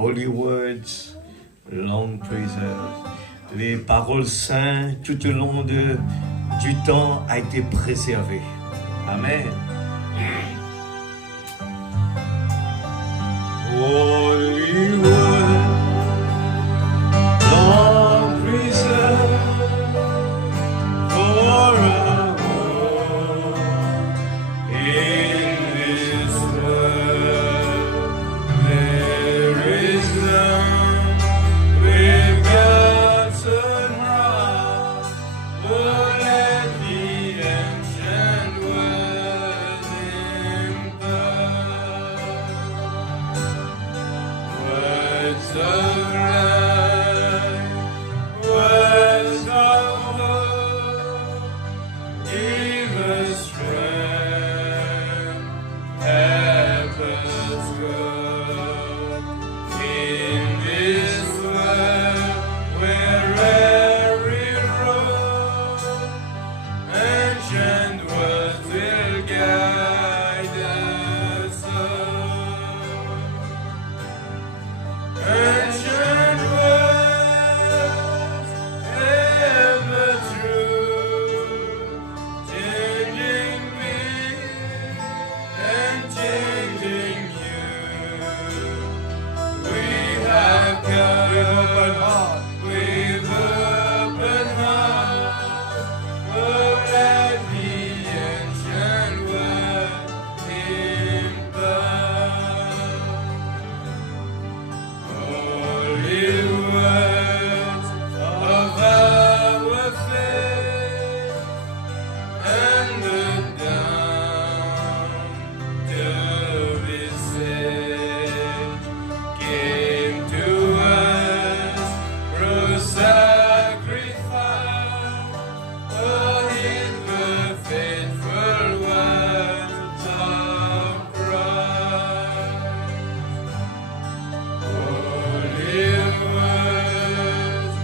holy words, long preserved. Les paroles saintes tout au long du temps a été préservées. Amen. Holy word, long preserved forever. In this world there is none with God's own heart. Oh, let the ancient word impart words of life, words of hope, give us strength, help us grow in this world where every road ancient words will guide us home. Ancient words, ever true, changing me and changing you. We have come with open heart. Oh, let the ancient word impart. Holy words of our faith, and the dawn to this age came to us through sacrifice. Oh, in the faithful words of Christ. Holy words,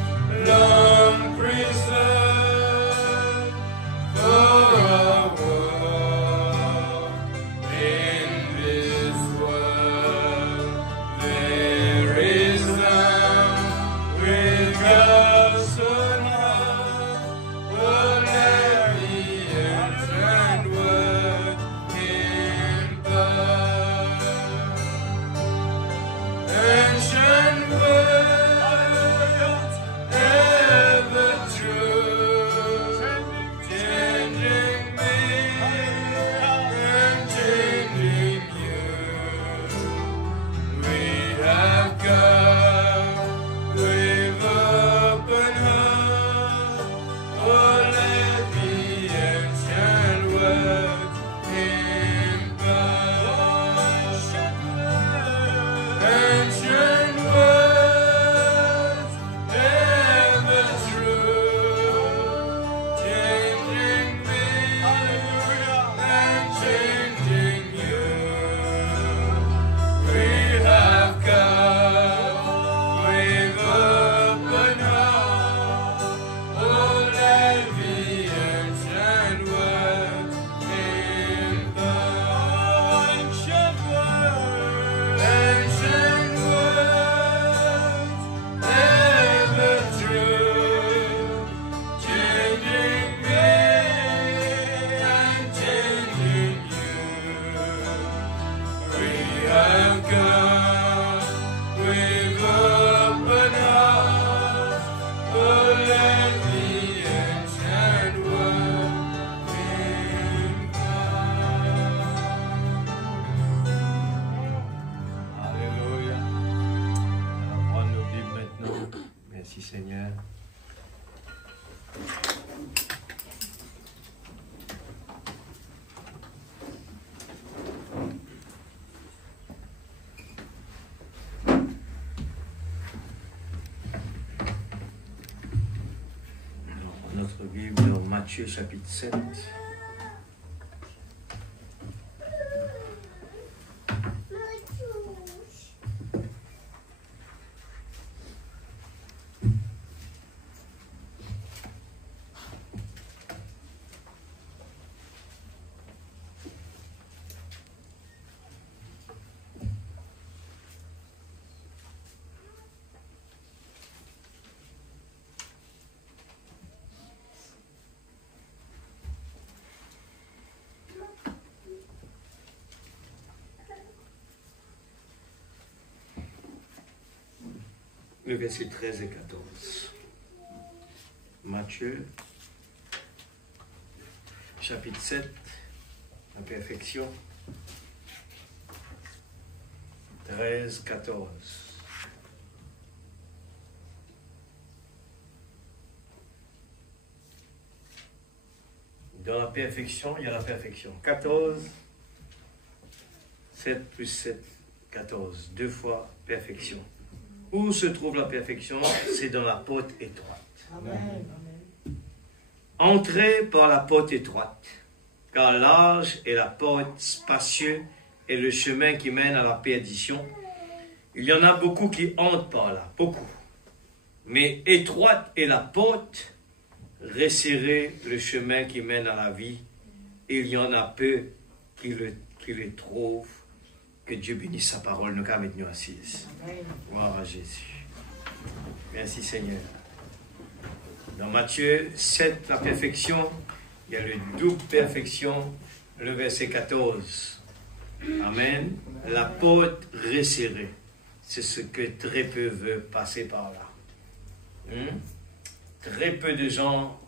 long preserved for our walk in this world. There is none with God's own heart. Oh, let the ancient word impart. Ancient words, ever true, changing me and changing you. We have come with open heart. Oh, let the ancient word impart. Ancient words, ever true, changing me and changing you. We have come with open heart. Oh, let the ancient word impart. Ancient words, ever true, changing me and changing you. We have come with open heart. Oh, let the ancient word impart. Alléluia. On va prendre nos Bibles maintenant. Merci Seigneur. Notre Bible dans Matthieu chapitre 7. le verset 13 et 14. Matthieu, chapitre 7, la perfection, 13, 14. Dans la perfection, il y a la perfection. 14, 7 plus 7, 14. 2 fois perfection. Où se trouve la perfection? C'est dans la porte étroite. Amen. Entrez par la porte étroite, car large est la porte, spacieux est le chemin qui mène à la perdition. Il y en a beaucoup qui entrent par là, beaucoup. Mais étroite est la porte, resserré le chemin qui mène à la vie. Il y en a peu qui le trouvent. Que Dieu bénisse sa parole. Nous allons mettre nous assises. Gloire à Jésus. Merci Seigneur. Dans Matthieu 7, la perfection, il y a le double perfection, le verset 14. Amen. La porte resserrée. C'est ce que très peu veulent passer par là. Très peu de gens.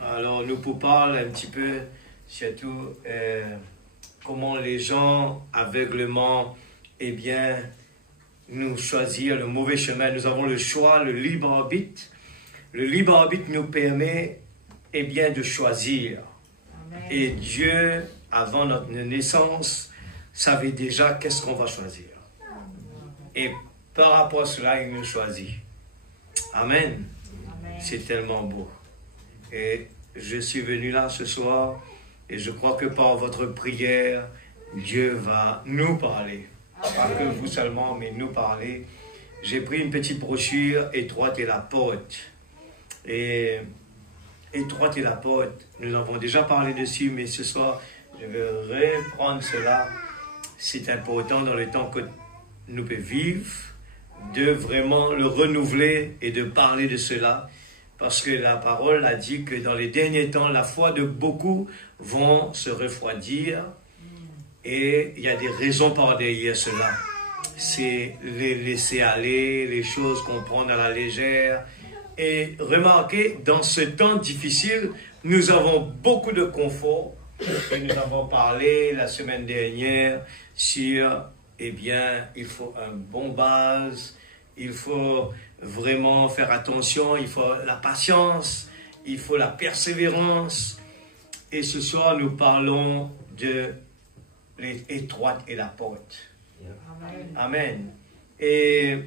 Alors, nous pour parler un petit peu, surtout, comment les gens aveuglement, eh bien, nous choisir le mauvais chemin. Nous avons le choix, le libre arbitre. Le libre arbitre nous permet, eh bien, de choisir. Amen. Et Dieu, avant notre naissance, savait déjà qu'est-ce qu'on va choisir. Et par rapport à cela, il nous choisit. Amen. Amen. C'est tellement beau. Et je suis venu là ce soir, et je crois que par votre prière, Dieu va nous parler. Pas que vous seulement, mais nous parler. J'ai pris une petite brochure, étroite est la porte. Et étroite est la porte. Nous avons déjà parlé dessus, mais ce soir, je vais reprendre cela. C'est important dans le temps que nous pouvons vivre, de vraiment le renouveler et de parler de cela. Parce que la parole a dit que dans les derniers temps, la foi de beaucoup vont se refroidir. Et il y a des raisons par derrière cela. C'est les laisser aller, les choses qu'on prend à la légère. Et remarquez, dans ce temps difficile, nous avons beaucoup de confort. Et nous avons parlé la semaine dernière sur, eh bien, il faut un bon base, il faut vraiment faire attention, il faut la patience, il faut la persévérance. Et ce soir, nous parlons de l'étroite et la porte. Amen. Amen. Et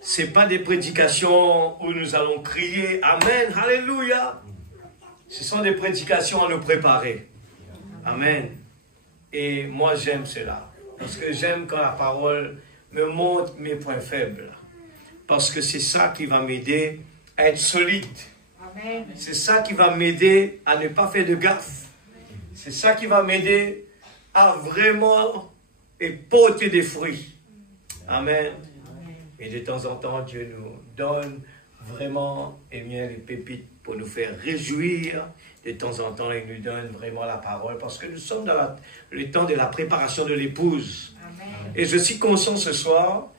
ce n'est pas des prédications où nous allons crier Amen, Alléluia. Ce sont des prédications à nous préparer. Amen. Et moi, j'aime cela. Parce que j'aime quand la parole me montre mes points faibles. Parce que c'est ça qui va m'aider à être solide. Amen. C'est ça qui va m'aider à ne pas faire de gaffe. C'est ça qui va m'aider à vraiment porter des fruits. Amen. Et de temps en temps, Dieu nous donne vraiment les pépites pour nous faire réjouir. De temps en temps, il nous donne vraiment la parole parce que nous sommes dans le temps de la préparation de l'épouse. Et je suis conscient ce soir,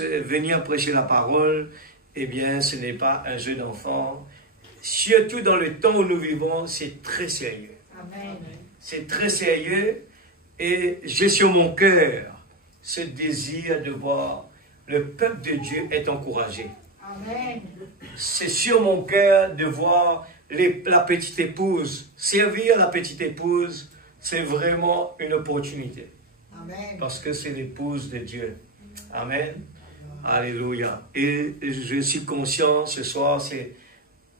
venir prêcher la parole, eh bien, ce n'est pas un jeu d'enfant. Surtout dans le temps où nous vivons, c'est très sérieux. Amen. C'est très sérieux et j'ai sur mon cœur ce désir de voir le peuple de Dieu être encouragé. Amen. C'est sur mon cœur de voir la petite épouse. Servir la petite épouse, c'est vraiment une opportunité. Amen. Parce que c'est l'épouse de Dieu. Amen. Alléluia. Et je suis conscient ce soir, c'est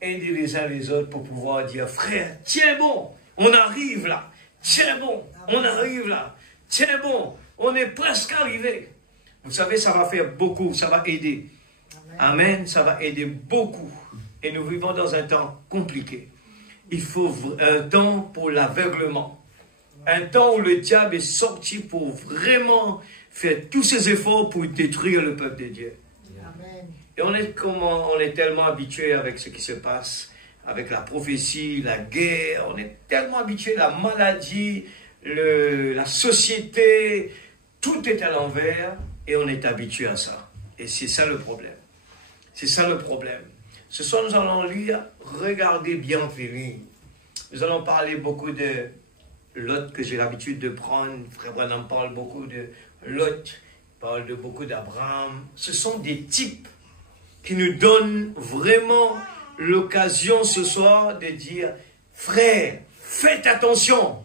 aider les uns les autres pour pouvoir dire, frère, tiens bon, on arrive là. Tiens bon, on arrive là. Tiens bon, on est presque arrivé. Vous savez, ça va faire beaucoup, ça va aider. Amen, ça va aider beaucoup. Et nous vivons dans un temps compliqué. Il faut un temps pour l'aveuglement. Un temps où le diable est sorti pour vraiment faire tous ses efforts pour détruire le peuple de Dieu. Amen. Et on est tellement habitué avec ce qui se passe, avec la prophétie, la guerre. On est tellement habitué, la maladie, la société, tout est à l'envers et on est habitué à ça. Et c'est ça le problème. C'est ça le problème. Ce soir, nous allons lire, regardez bien Philippe. Nous allons parler beaucoup de Lot que j'ai l'habitude de prendre. Frère Branham parle beaucoup de Lot, parle de beaucoup d'Abraham. Ce sont des types qui nous donnent vraiment l'occasion ce soir de dire, frère, faites attention.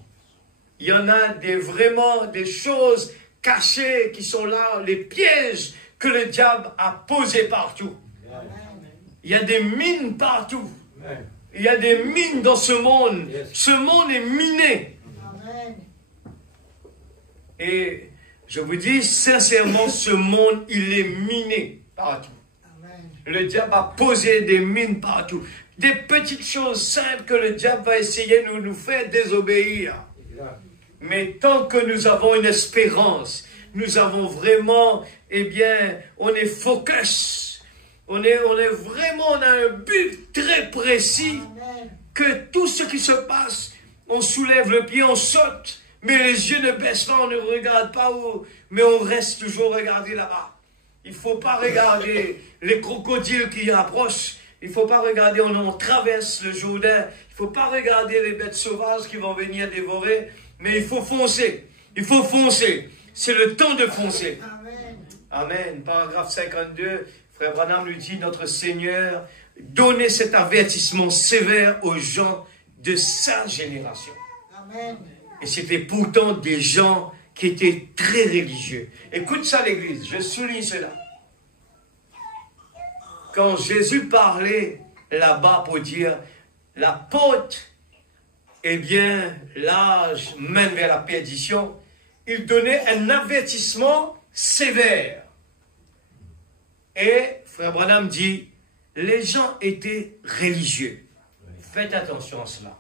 Il y en a vraiment des choses cachées qui sont là, les pièges que le diable a posés partout. Il y a des mines partout. Il y a des mines dans ce monde. Ce monde est miné. Et je vous dis sincèrement, ce monde, il est miné partout. Le diable a posé des mines partout. Des petites choses simples que le diable va essayer de nous faire désobéir. Mais tant que nous avons une espérance, nous avons vraiment, eh bien, on est focus. On a un but très précis. Que tout ce qui se passe, on soulève le pied, on saute. Mais les yeux ne baissent pas, on ne regarde pas où, mais on reste toujours regarder là-bas. Il ne faut pas regarder les crocodiles qui approchent. Il ne faut pas regarder, on traverse le Jourdain. Il ne faut pas regarder les bêtes sauvages qui vont venir dévorer. Mais il faut foncer. Il faut foncer. C'est le temps de foncer. Amen. Amen. Paragraphe 52, Frère Branham lui dit, notre Seigneur donnait cet avertissement sévère aux gens de sa génération. Amen. Et c'était pourtant des gens qui étaient très religieux. Écoute ça l'Église, je souligne cela. Quand Jésus parlait là-bas pour dire la porte, eh bien, l'âge mène vers la perdition, il donnait un avertissement sévère. Et Frère Branham dit, les gens étaient religieux. Faites attention à cela.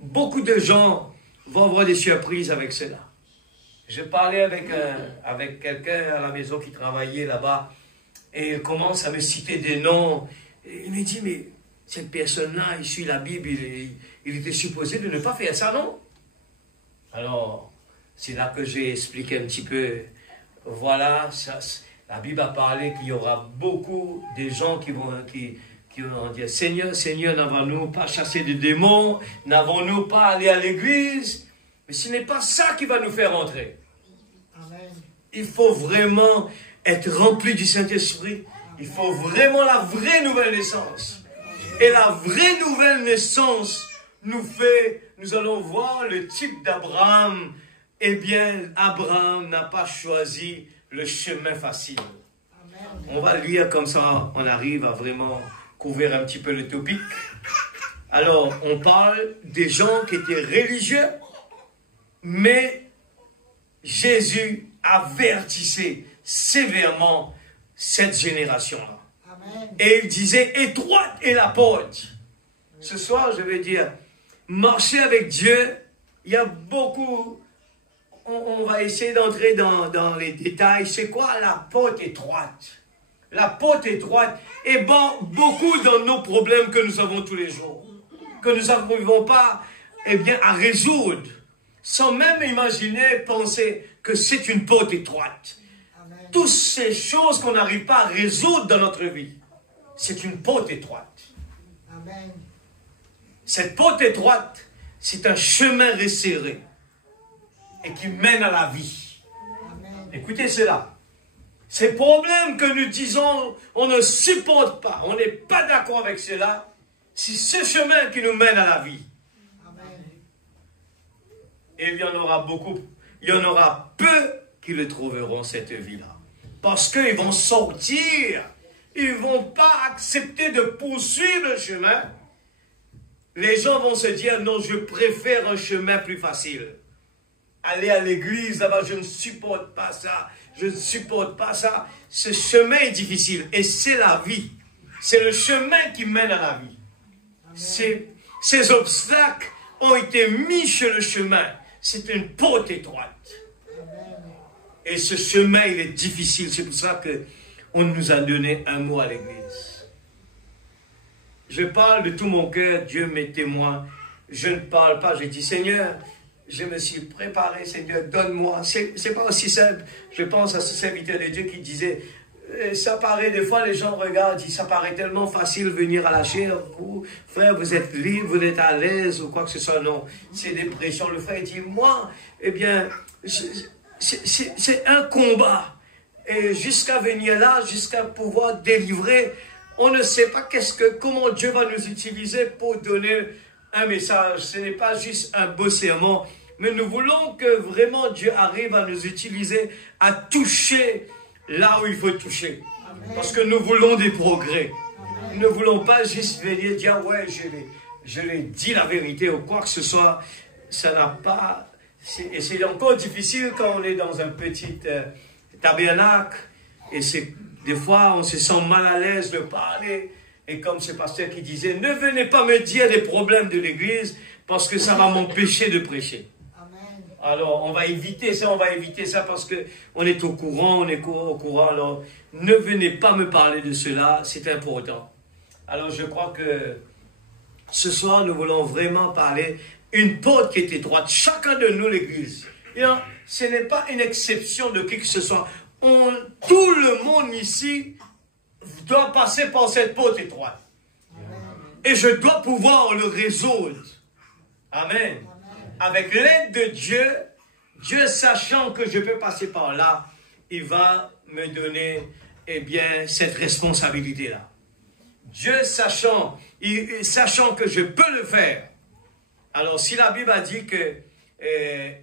Beaucoup de gens vont avoir des surprises avec cela. Je parlais avec quelqu'un à la maison qui travaillait là-bas et il commence à me citer des noms. Et il me dit, mais cette personne-là, il suit la Bible, il était supposé de ne pas faire ça, non? Alors, c'est là que j'ai expliqué un petit peu, voilà, ça, la Bible a parlé qu'il y aura beaucoup de gens qui vont dire, Seigneur, Seigneur, n'avons-nous pas chassé des démons? N'avons-nous pas allé à l'église? Mais ce n'est pas ça qui va nous faire entrer. Amen. Il faut vraiment être rempli du Saint-Esprit. Il faut vraiment la vraie nouvelle naissance. Et la vraie nouvelle naissance nous allons voir le type d'Abraham. Eh bien, Abraham n'a pas choisi le chemin facile. Amen. On va lire comme ça, on arrive à vraiment couvrir un petit peu le topic. Alors, on parle des gens qui étaient religieux, mais Jésus avertissait sévèrement cette génération-là. Et il disait, étroite est la porte. Ce soir, je vais dire, marcher avec Dieu, il y a beaucoup, on va essayer d'entrer dans les détails. C'est quoi la porte étroite? La porte étroite est beaucoup dans nos problèmes que nous avons tous les jours, que nous n'arrivons pas, eh bien, à résoudre, sans même imaginer, penser que c'est une porte étroite. Amen. Toutes ces choses qu'on n'arrive pas à résoudre dans notre vie, c'est une porte étroite. Amen. Cette porte étroite, c'est un chemin resserré et qui mène à la vie. Amen. Écoutez cela. Ces problèmes que nous disons, on ne supporte pas, on n'est pas d'accord avec cela, c'est ce chemin qui nous mène à la vie. Amen. Et il y en aura beaucoup, il y en aura peu qui le trouveront, cette vie-là. Parce qu'ils vont sortir, ils ne vont pas accepter de poursuivre le chemin. Les gens vont se dire, non, je préfère un chemin plus facile. Aller à l'église, là-bas, je ne supporte pas ça. Je ne supporte pas ça. Ce chemin est difficile. Et c'est la vie. C'est le chemin qui mène à la vie. Ces obstacles ont été mis sur le chemin. C'est une porte étroite. Et ce chemin, il est difficile. C'est pour ça qu'on nous a donné un mot à l'église. Je parle de tout mon cœur. Dieu m'est témoin. Je ne parle pas. Je dis, Seigneur, je me suis préparé, Seigneur, donne-moi. C'est pas aussi simple. Je pense à ce serviteur de Dieu qui disait, ça paraît, des fois les gens regardent, disent, ça paraît tellement facile de venir à la chair. Vous, frère, vous êtes libre, vous êtes à l'aise ou quoi que ce soit. Non, c'est des pressions. Le frère dit, moi, eh bien, c'est un combat. Et jusqu'à venir là, jusqu'à pouvoir délivrer, on ne sait pas comment Dieu va nous utiliser pour donner un message. Ce n'est pas juste un beau sermon, mais nous voulons que vraiment Dieu arrive à nous utiliser, à toucher là où il faut toucher. Amen. Parce que nous voulons des progrès. Amen. Nous ne voulons pas juste venir dire, ouais, je l'ai dit la vérité ou quoi que ce soit. Ça n'a pas... Et c'est encore difficile quand on est dans un petit tabernacle. Et des fois, on se sent mal à l'aise de parler. Et comme ce pasteur qui disait, ne venez pas me dire des problèmes de l'église parce que ça va m'empêcher de prêcher. Alors, on va éviter ça parce qu'on est au courant, on est au courant. Alors, ne venez pas me parler de cela, c'est important. Alors, je crois que ce soir, nous voulons vraiment parler une porte qui est étroite. Chacun de nous, l'église. Ce n'est pas une exception de qui que ce soit. Tout le monde ici doit passer par cette porte étroite. Et je dois pouvoir le résoudre. Amen. Avec l'aide de Dieu, Dieu sachant que je peux passer par là, il va me donner, eh bien, cette responsabilité-là. Dieu sachant que je peux le faire. Alors, si la Bible a dit que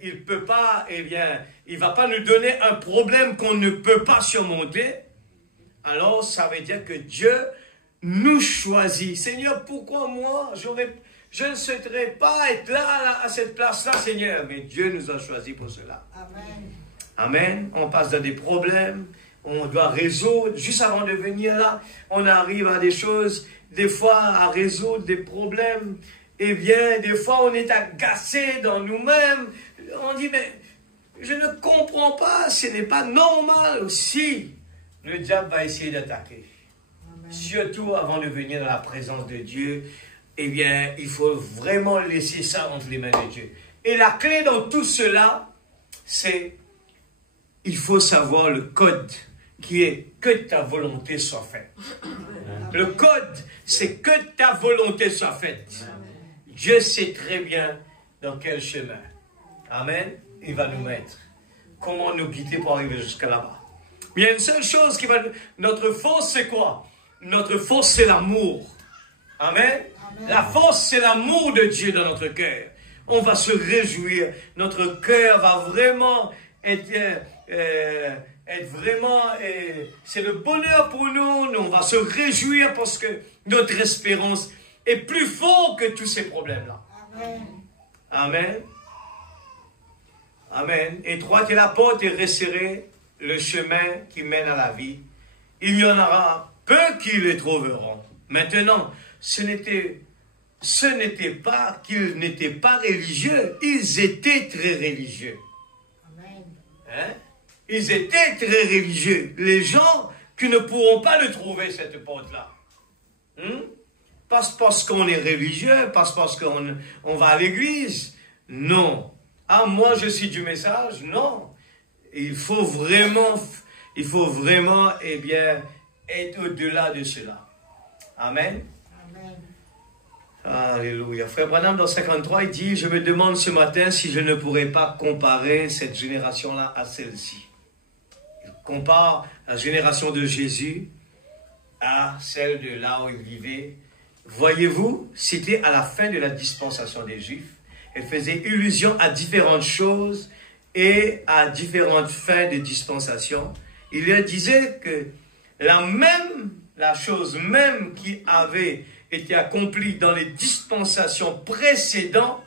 il peut pas, eh bien, il va pas nous donner un problème qu'on ne peut pas surmonter, alors ça veut dire que Dieu nous choisit. Seigneur, pourquoi moi, je ne souhaiterais pas être là, à cette place-là, Seigneur. Mais Dieu nous a choisis pour cela. Amen. Amen. On passe dans des problèmes. On doit résoudre. Juste avant de venir là, on arrive à des choses, des fois à résoudre des problèmes. Eh bien, des fois, on est agacé dans nous-mêmes. On dit, mais je ne comprends pas. Ce n'est pas normal aussi. Le diable va essayer d'attaquer. Surtout avant de venir dans la présence de Dieu. Eh bien, il faut vraiment laisser ça entre les mains de Dieu. Et la clé dans tout cela, c'est, il faut savoir le code qui est que ta volonté soit faite. Le code, c'est que ta volonté soit faite. Dieu sait très bien dans quel chemin. Amen. Il va nous mettre. Comment nous guider pour arriver jusqu'à là-bas. Il y a une seule chose qui va... Notre force, c'est quoi? Notre force, c'est l'amour. Amen. La force, c'est l'amour de Dieu dans notre cœur. On va se réjouir. Notre cœur va vraiment être vraiment... c'est le bonheur pour nous. On va se réjouir parce que notre espérance est plus forte que tous ces problèmes-là. Amen. Amen. Amen. Étroite est la porte et resserré le chemin qui mène à la vie. Il y en aura peu qui les trouveront. Maintenant, ce n'était pas qu'ils n'étaient pas religieux, ils étaient très religieux. Amen. Hein? Ils étaient très religieux. Les gens qui ne pourront pas le trouver, cette porte-là. Pas parce qu'on est religieux, pas parce qu'on va à l'église. Non. Ah, moi je suis du message. Non. Il faut vraiment, eh bien, être au-delà de cela. Amen. Alléluia. Frère Branham, dans 53, il dit, je me demande ce matin si je ne pourrais pas comparer cette génération-là à celle-ci. Il compare la génération de Jésus à celle de là où il vivait. Voyez-vous, c'était à la fin de la dispensation des Juifs. Elle faisait illusion à différentes choses et à différentes fins de dispensation. Il leur disait que la chose même qui avait été accomplie dans les dispensations précédentes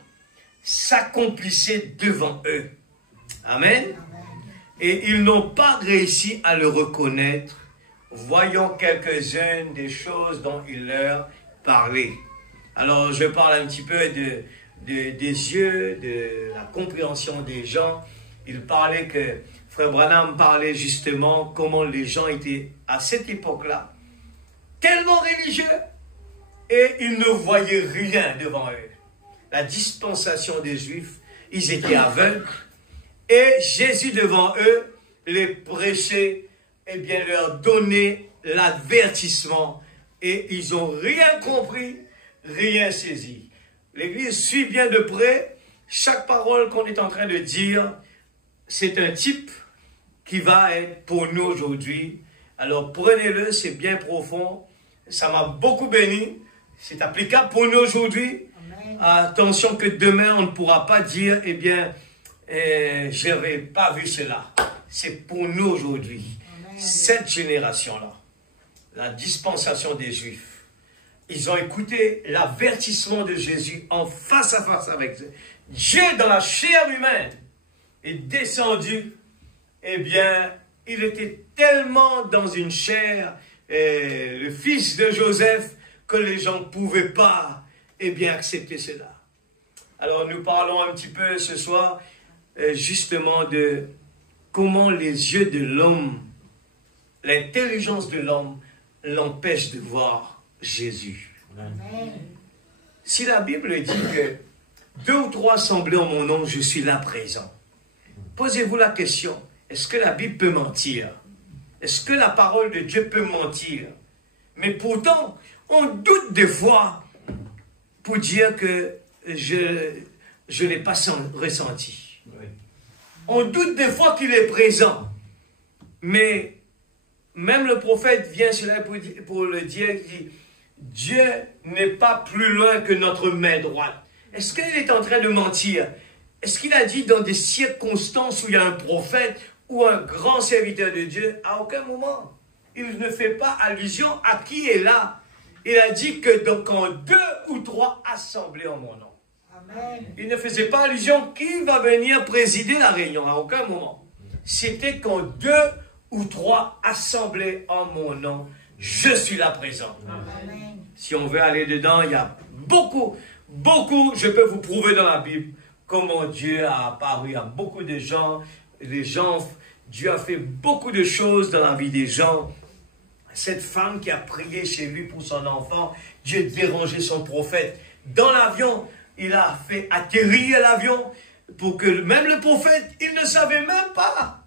s'accomplissait devant eux. Amen. Et ils n'ont pas réussi à le reconnaître, voyant quelques-unes des choses dont il leur parlait. Alors, je parle un petit peu des yeux, de la compréhension des gens. Il parlait que, Frère Branham parlait justement comment les gens étaient, à cette époque-là, tellement religieux, et ils ne voyaient rien devant eux. La dispensation des Juifs, ils étaient aveugles, et Jésus devant eux les prêchait eh bien, leur donner l'avertissement. Et ils n'ont rien compris, rien saisi. L'Église suit bien de près chaque parole qu'on est en train de dire. C'est un type qui va être pour nous aujourd'hui. Alors prenez-le, c'est bien profond. Ça m'a beaucoup béni. C'est applicable pour nous aujourd'hui. Attention que demain, on ne pourra pas dire, eh bien, je n'avais pas vu cela. C'est pour nous aujourd'hui. Cette génération-là, la dispensation des Juifs, ils ont écouté l'avertissement de Jésus en face à face avec eux. Dieu, dans la chair humaine, est descendu. Eh bien, il était tellement dans une chair, le fils de Joseph, que les gens ne pouvaient pas, eh bien, accepter cela. Alors, nous parlons un petit peu ce soir, justement, de comment les yeux de l'homme, l'intelligence de l'homme, l'empêche de voir Jésus. Amen. Si la Bible dit que 2 ou 3 assemblés en mon nom, je suis là présent. Posez-vous la question, est-ce que la Bible peut mentir? Est-ce que la parole de Dieu peut mentir? Mais pourtant, on doute des fois pour dire que je ne l'ai pas ressenti. Oui. On doute des fois qu'il est présent. Mais même le prophète vient sur là pour le dire, il dit, Dieu n'est pas plus loin que notre main droite. Est-ce qu'il est en train de mentir? Est-ce qu'il a dit dans des circonstances où il y a un prophète ou un grand serviteur de Dieu? À aucun moment. Il ne fait pas allusion à qui est là. Il a dit que donc en 2 ou 3 assemblées en mon nom. Amen. Il ne faisait pas allusion qui va venir présider la réunion. À aucun moment. C'était qu'en 2 ou 3 assemblées en mon nom, je suis là présent. Amen. Si on veut aller dedans, il y a beaucoup, je peux vous prouver dans la Bible comment Dieu a apparu à beaucoup de gens. Dieu a fait beaucoup de choses dans la vie des gens. Cette femme qui a prié chez lui pour son enfant, Dieu dérangeait son prophète. Dans l'avion, il a fait atterrir l'avion pour que même le prophète, il ne savait même pas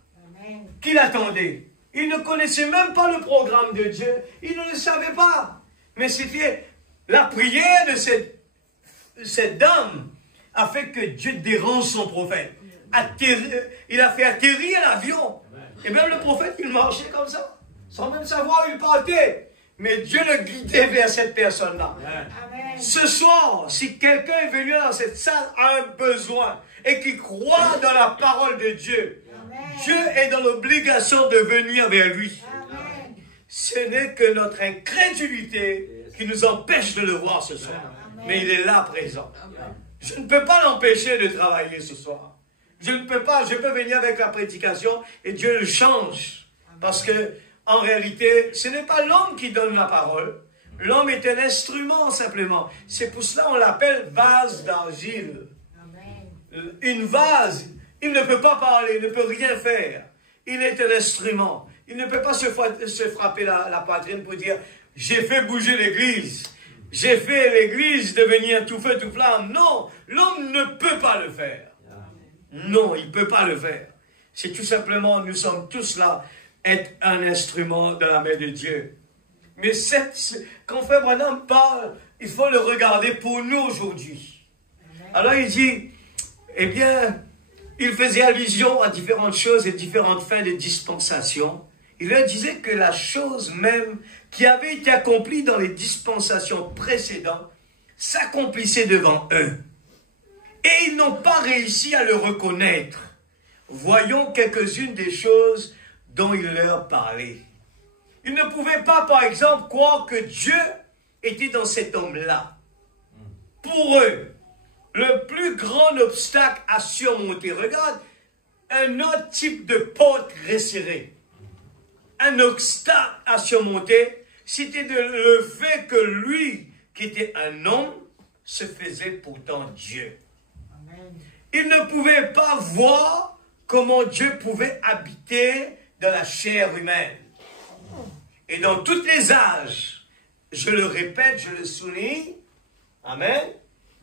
qu'il attendait. Il ne connaissait même pas le programme de Dieu. Il ne le savait pas. Mais c'était la prière de cette dame a fait que Dieu dérange son prophète. Il a fait atterrir l'avion. Et même le prophète, il marchait comme ça, sans même savoir où il partait. Mais Dieu le guidait vers cette personne-là. Ce soir, si quelqu'un est venu dans cette salle, a un besoin, et qui croit dans la parole de Dieu, Dieu est dans l'obligation de venir vers lui. Amen. Ce n'est que notre incrédulité qui nous empêche de le voir ce soir. Amen. Mais il est là présent. Amen. Je ne peux pas l'empêcher de travailler ce soir. Je ne peux pas, je peux venir avec la prédication et Dieu le change. Parce que, en réalité, ce n'est pas l'homme qui donne la parole. L'homme est un instrument simplement. C'est pour cela qu'on l'appelle vase d'argile. Une vase. Il ne peut pas parler, il ne peut rien faire. Il est un instrument. Il ne peut pas se frapper la poitrine pour dire « J'ai fait bouger l'église. J'ai fait l'église devenir tout feu, tout flamme. » Non, l'homme ne peut pas le faire. Non, il ne peut pas le faire. C'est tout simplement, nous sommes tous là, être un instrument de la main de Dieu. Mais quand Frère Branham parle, il faut le regarder pour nous aujourd'hui. Alors il dit, eh bien, il faisait allusion à différentes choses et différentes fins de dispensation. Il leur disait que la chose même qui avait été accomplie dans les dispensations précédentes s'accomplissait devant eux. Et ils n'ont pas réussi à le reconnaître. Voyons quelques-unes des choses dont il leur parlait. Ils ne pouvaient pas, par exemple, croire que Dieu était dans cet homme-là. Pour eux, le plus grand obstacle à surmonter, regarde, un autre type de porte resserrée. Un obstacle à surmonter, c'était le fait que lui, qui était un homme, se faisait pourtant Dieu. Amen. Ils ne pouvaient pas voir comment Dieu pouvait habiter dans la chair humaine. Et dans tous les âges, je le répète, je le souligne, amen,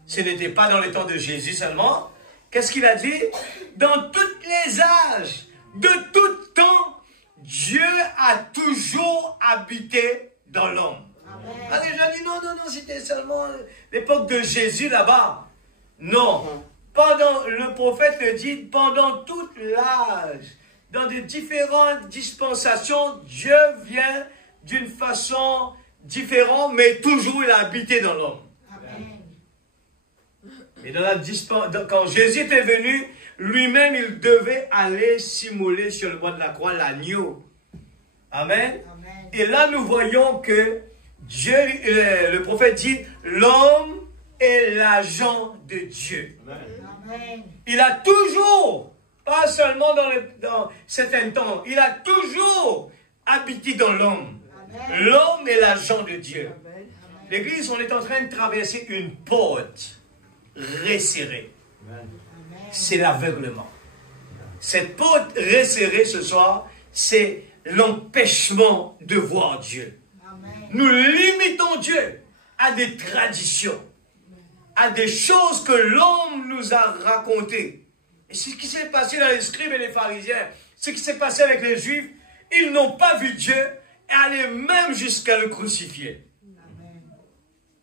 ce n'était pas dans les temps de Jésus seulement. Qu'est-ce qu'il a dit? Dans tous les âges, de tout temps, Dieu a toujours habité dans l'homme. Les gens disent, non, c'était seulement l'époque de Jésus là-bas. Non. Pendant, le prophète le dit, pendant toute l'âge, dans de différentes dispensations, Dieu vient d'une façon différente, mais toujours il a habité dans l'homme. Et quand Jésus était venu, lui-même, il devait aller s'immoler sur le bois de la croix, l'agneau. Amen. Et là, nous voyons que Dieu, le prophète dit, l'homme est l'agent de Dieu. Amen. Il a toujours, pas seulement dans certains temps, il a toujours habité dans l'homme. L'homme est l'agent de Dieu. L'Église, on est en train de traverser une porte resserrée. C'est l'aveuglement. Cette porte resserrée ce soir, c'est l'empêchement de voir Dieu. Nous limitons Dieu à des traditions, à des choses que l'homme nous a racontées. Et c'est ce qui s'est passé dans les scribes et les pharisiens, ce qui s'est passé avec les Juifs, ils n'ont pas vu Dieu et allaient même jusqu'à le crucifier.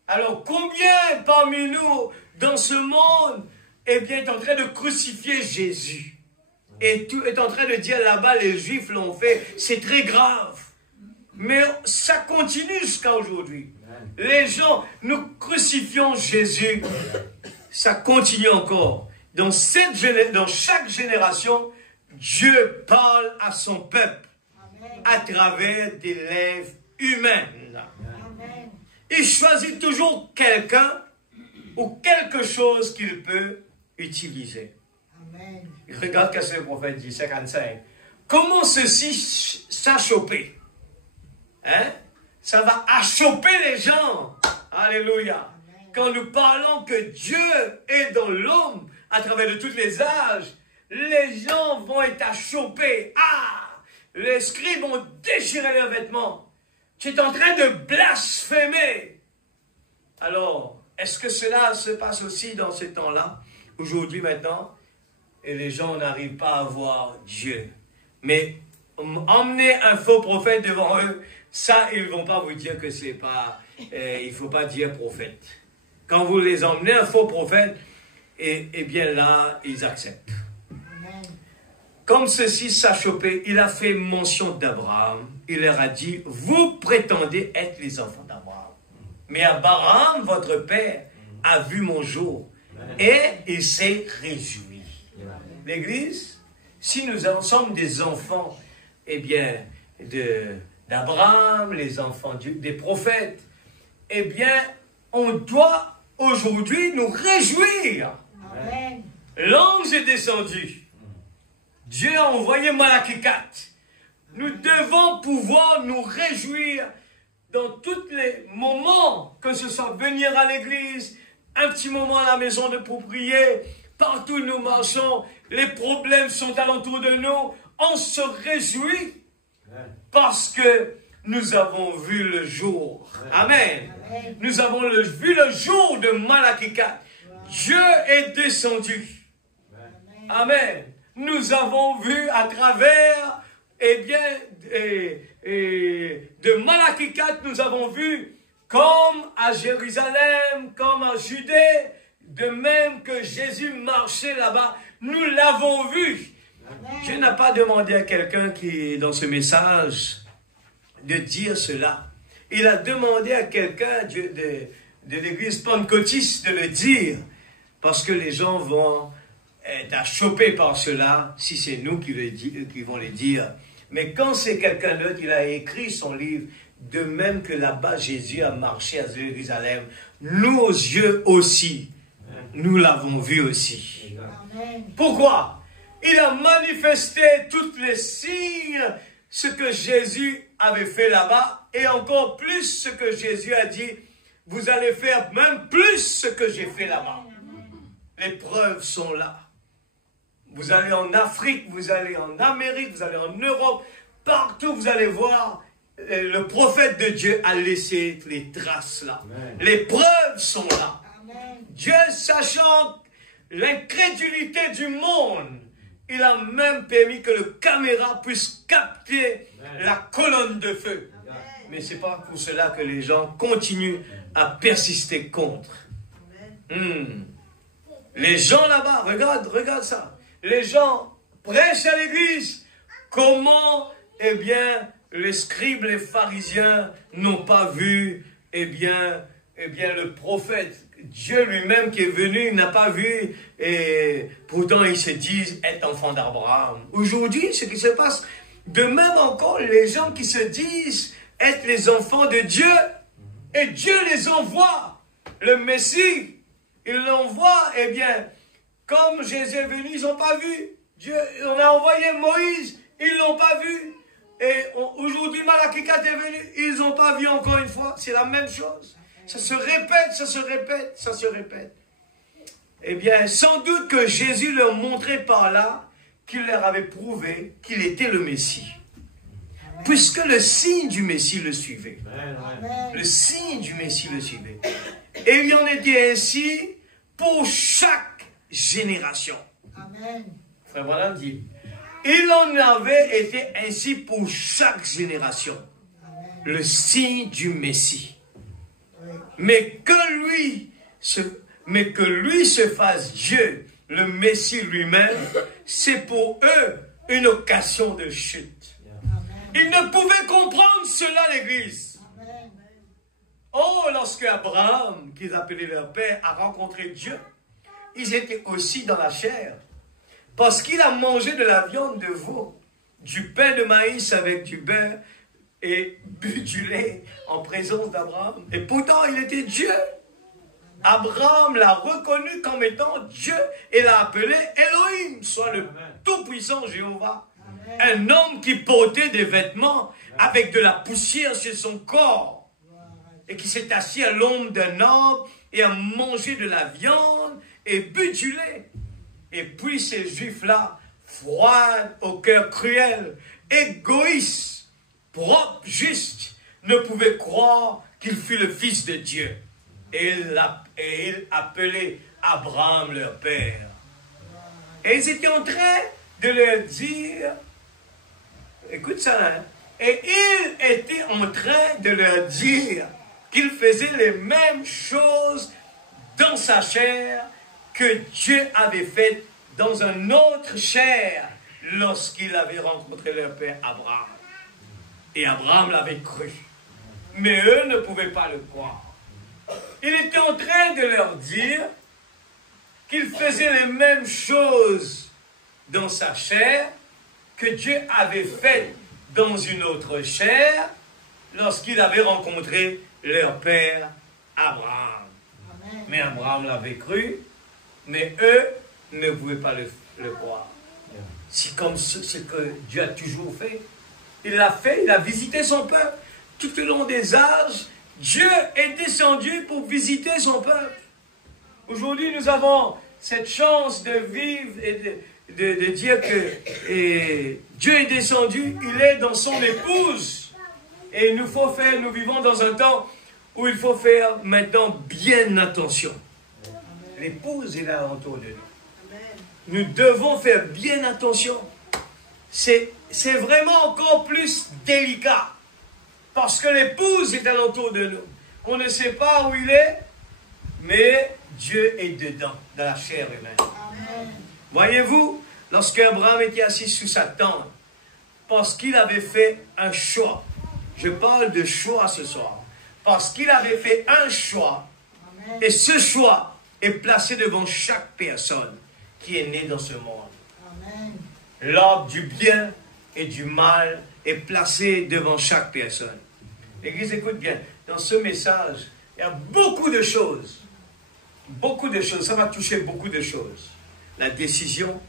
Alors combien parmi nous, dans ce monde, eh bien, est en train de crucifier Jésus? Et tout est en train de dire là-bas, les Juifs l'ont fait, c'est très grave. Mais ça continue jusqu'à aujourd'hui. Les gens, nous crucifions Jésus, ça continue encore. Dans chaque génération, Dieu parle à son peuple à travers des lèvres humaines. Il choisit toujours quelqu'un ou quelque chose qu'il peut utiliser. Regarde ce que le prophète dit, 55. Comment ceci s'achoper? Hein? Ça va achoper les gens. Alléluia. Quand nous parlons que Dieu est dans l'homme à travers de tous les âges, les gens vont être achopés. Ah! Les scribes ont déchiré leurs vêtements. Tu es en train de blasphémer. Alors, est-ce que cela se passe aussi dans ce temps-là, aujourd'hui, maintenant? Et les gens n'arrivent pas à voir Dieu. Mais emmener un faux prophète devant eux, ça, ils ne vont pas vous dire que c'est pas... il ne faut pas dire prophète. Quand vous les emmenez un faux prophète, et bien là, ils acceptent. Amen. Comme ceci s'achoppait, il a fait mention d'Abraham. Il leur a dit, vous prétendez être les enfants d'Abraham. Mais Abraham, votre père, a vu mon jour. Et il s'est réjoui. L'Église, si nous sommes des enfants, eh bien, d'Abraham, les enfants des prophètes, eh bien, on doit aujourd'hui nous réjouir. Amen. L'ange est descendu. Dieu a envoyé Malachie 4. Nous devons pouvoir nous réjouir dans tous les moments, que ce soit venir à l'église, un petit moment à la maison pour prier, partout où nous marchons, les problèmes sont alentour de nous, on se réjouit parce que nous avons vu le jour. Amen. Amen. Nous avons vu le jour de Malachie 4. Dieu est descendu. Amen. Nous avons vu à travers, eh bien, de Malachie 4, nous avons vu comme à Jérusalem, comme à Judée, de même que Jésus marchait là-bas, nous l'avons vu. Amen. Dieu n'a pas demandé à quelqu'un qui est dans ce message de dire cela. Il a demandé à quelqu'un de l'église pentecôtiste de le dire, parce que les gens vont être achoppés par cela, si c'est nous qui vont le dire. Mais quand c'est quelqu'un d'autre, il a écrit son livre, de même que là-bas Jésus a marché à Jérusalem, nos yeux aussi, nous l'avons vu aussi. Amen. Pourquoi? Il a manifesté tous les signes, ce que Jésus avait fait là-bas, et encore plus ce que Jésus a dit, vous allez faire même plus ce que j'ai fait là-bas. Les preuves sont là. Vous allez en Afrique, vous allez en Amérique, vous allez en Europe, partout vous allez voir, le prophète de Dieu a laissé les traces là. Amen. Les preuves sont là. Amen. Dieu, sachant l'incrédulité du monde, Il a même permis que le caméra puisse capter la colonne de feu. Mais ce n'est pas pour cela que les gens continuent à persister contre. Les gens là-bas, regarde ça. Les gens prêchent à l'église. Comment, eh bien, les scribes, les pharisiens n'ont pas vu, eh bien, le prophète. Dieu lui-même qui est venu n'a pas vu, et pourtant ils se disent être enfants d'Abraham. Aujourd'hui, ce qui se passe, de même encore, les gens qui se disent être les enfants de Dieu, et Dieu les envoie. Le Messie, il l'envoie, eh bien, comme Jésus est venu, ils n'ont pas vu. Dieu, on a envoyé Moïse, ils ne l'ont pas vu. Et aujourd'hui, Malachie 4 est venu, ils n'ont pas vu encore une fois. C'est la même chose. Ça se répète, ça se répète, ça se répète. Eh bien, sans doute que Jésus leur montrait par là qu'il leur avait prouvé qu'il était le Messie. Puisque le signe du Messie le suivait. Le signe du Messie le suivait. Et il en était ainsi pour chaque génération. Amen. Frère Branham dit, il en avait été ainsi pour chaque génération. Amen. Le signe du Messie. Mais que lui se fasse Dieu, le Messie lui-même, c'est pour eux une occasion de chute. Ils ne pouvaient comprendre cela, l'Église. Oh, lorsque Abraham, qu'ils appelaient leur père, a rencontré Dieu, ils étaient aussi dans la chair. Parce qu'il a mangé de la viande de veau, du pain de maïs avec du beurre, et bu du lait en présence d'Abraham. Et pourtant, il était Dieu. Abraham l'a reconnu comme étant Dieu et l'a appelé Elohim, soit le tout-puissant Jéhovah. Amen. Un homme qui portait des vêtements avec de la poussière sur son corps et qui s'est assis à l'ombre d'un arbre et a mangé de la viande et bu du lait. Et puis ces Juifs-là, froids au cœur cruel, égoïstes, propre, juste, ne pouvait croire qu'il fût le Fils de Dieu. Et il appelait Abraham leur père. Et ils étaient en train de leur dire, écoute ça, hein, et il était en train de leur dire qu'il faisait les mêmes choses dans sa chair que Dieu avait fait dans une autre chair lorsqu'il avait rencontré leur père Abraham. Et Abraham l'avait cru. Mais eux ne pouvaient pas le croire. Il était en train de leur dire qu'il faisait les mêmes choses dans sa chair que Dieu avait fait dans une autre chair lorsqu'il avait rencontré leur père Abraham. Amen. Mais Abraham l'avait cru, mais eux ne pouvaient pas le croire. C'est comme ce que Dieu a toujours fait. Il l'a fait, il a visité son peuple. Tout au long des âges, Dieu est descendu pour visiter son peuple. Aujourd'hui, nous avons cette chance de vivre et de dire que Dieu est descendu, il est dans son épouse. Et nous vivons dans un temps où il faut faire maintenant bien attention. L'épouse est là autour de nous. Nous devons faire bien attention. C'est vraiment encore plus délicat. Parce que l'épouse est alentour de nous. On ne sait pas où il est, mais Dieu est dedans, dans la chair humaine. Amen. Voyez-vous, lorsque Abraham était assis sous sa tente, parce qu'il avait fait un choix. Je parle de choix ce soir. Parce qu'il avait fait un choix. Amen. Et ce choix est placé devant chaque personne qui est née dans ce monde. L'arbre du bien et du mal est placé devant chaque personne. L'Église, écoute bien, dans ce message, il y a beaucoup de choses. Beaucoup de choses, ça va toucher beaucoup de choses. La décision,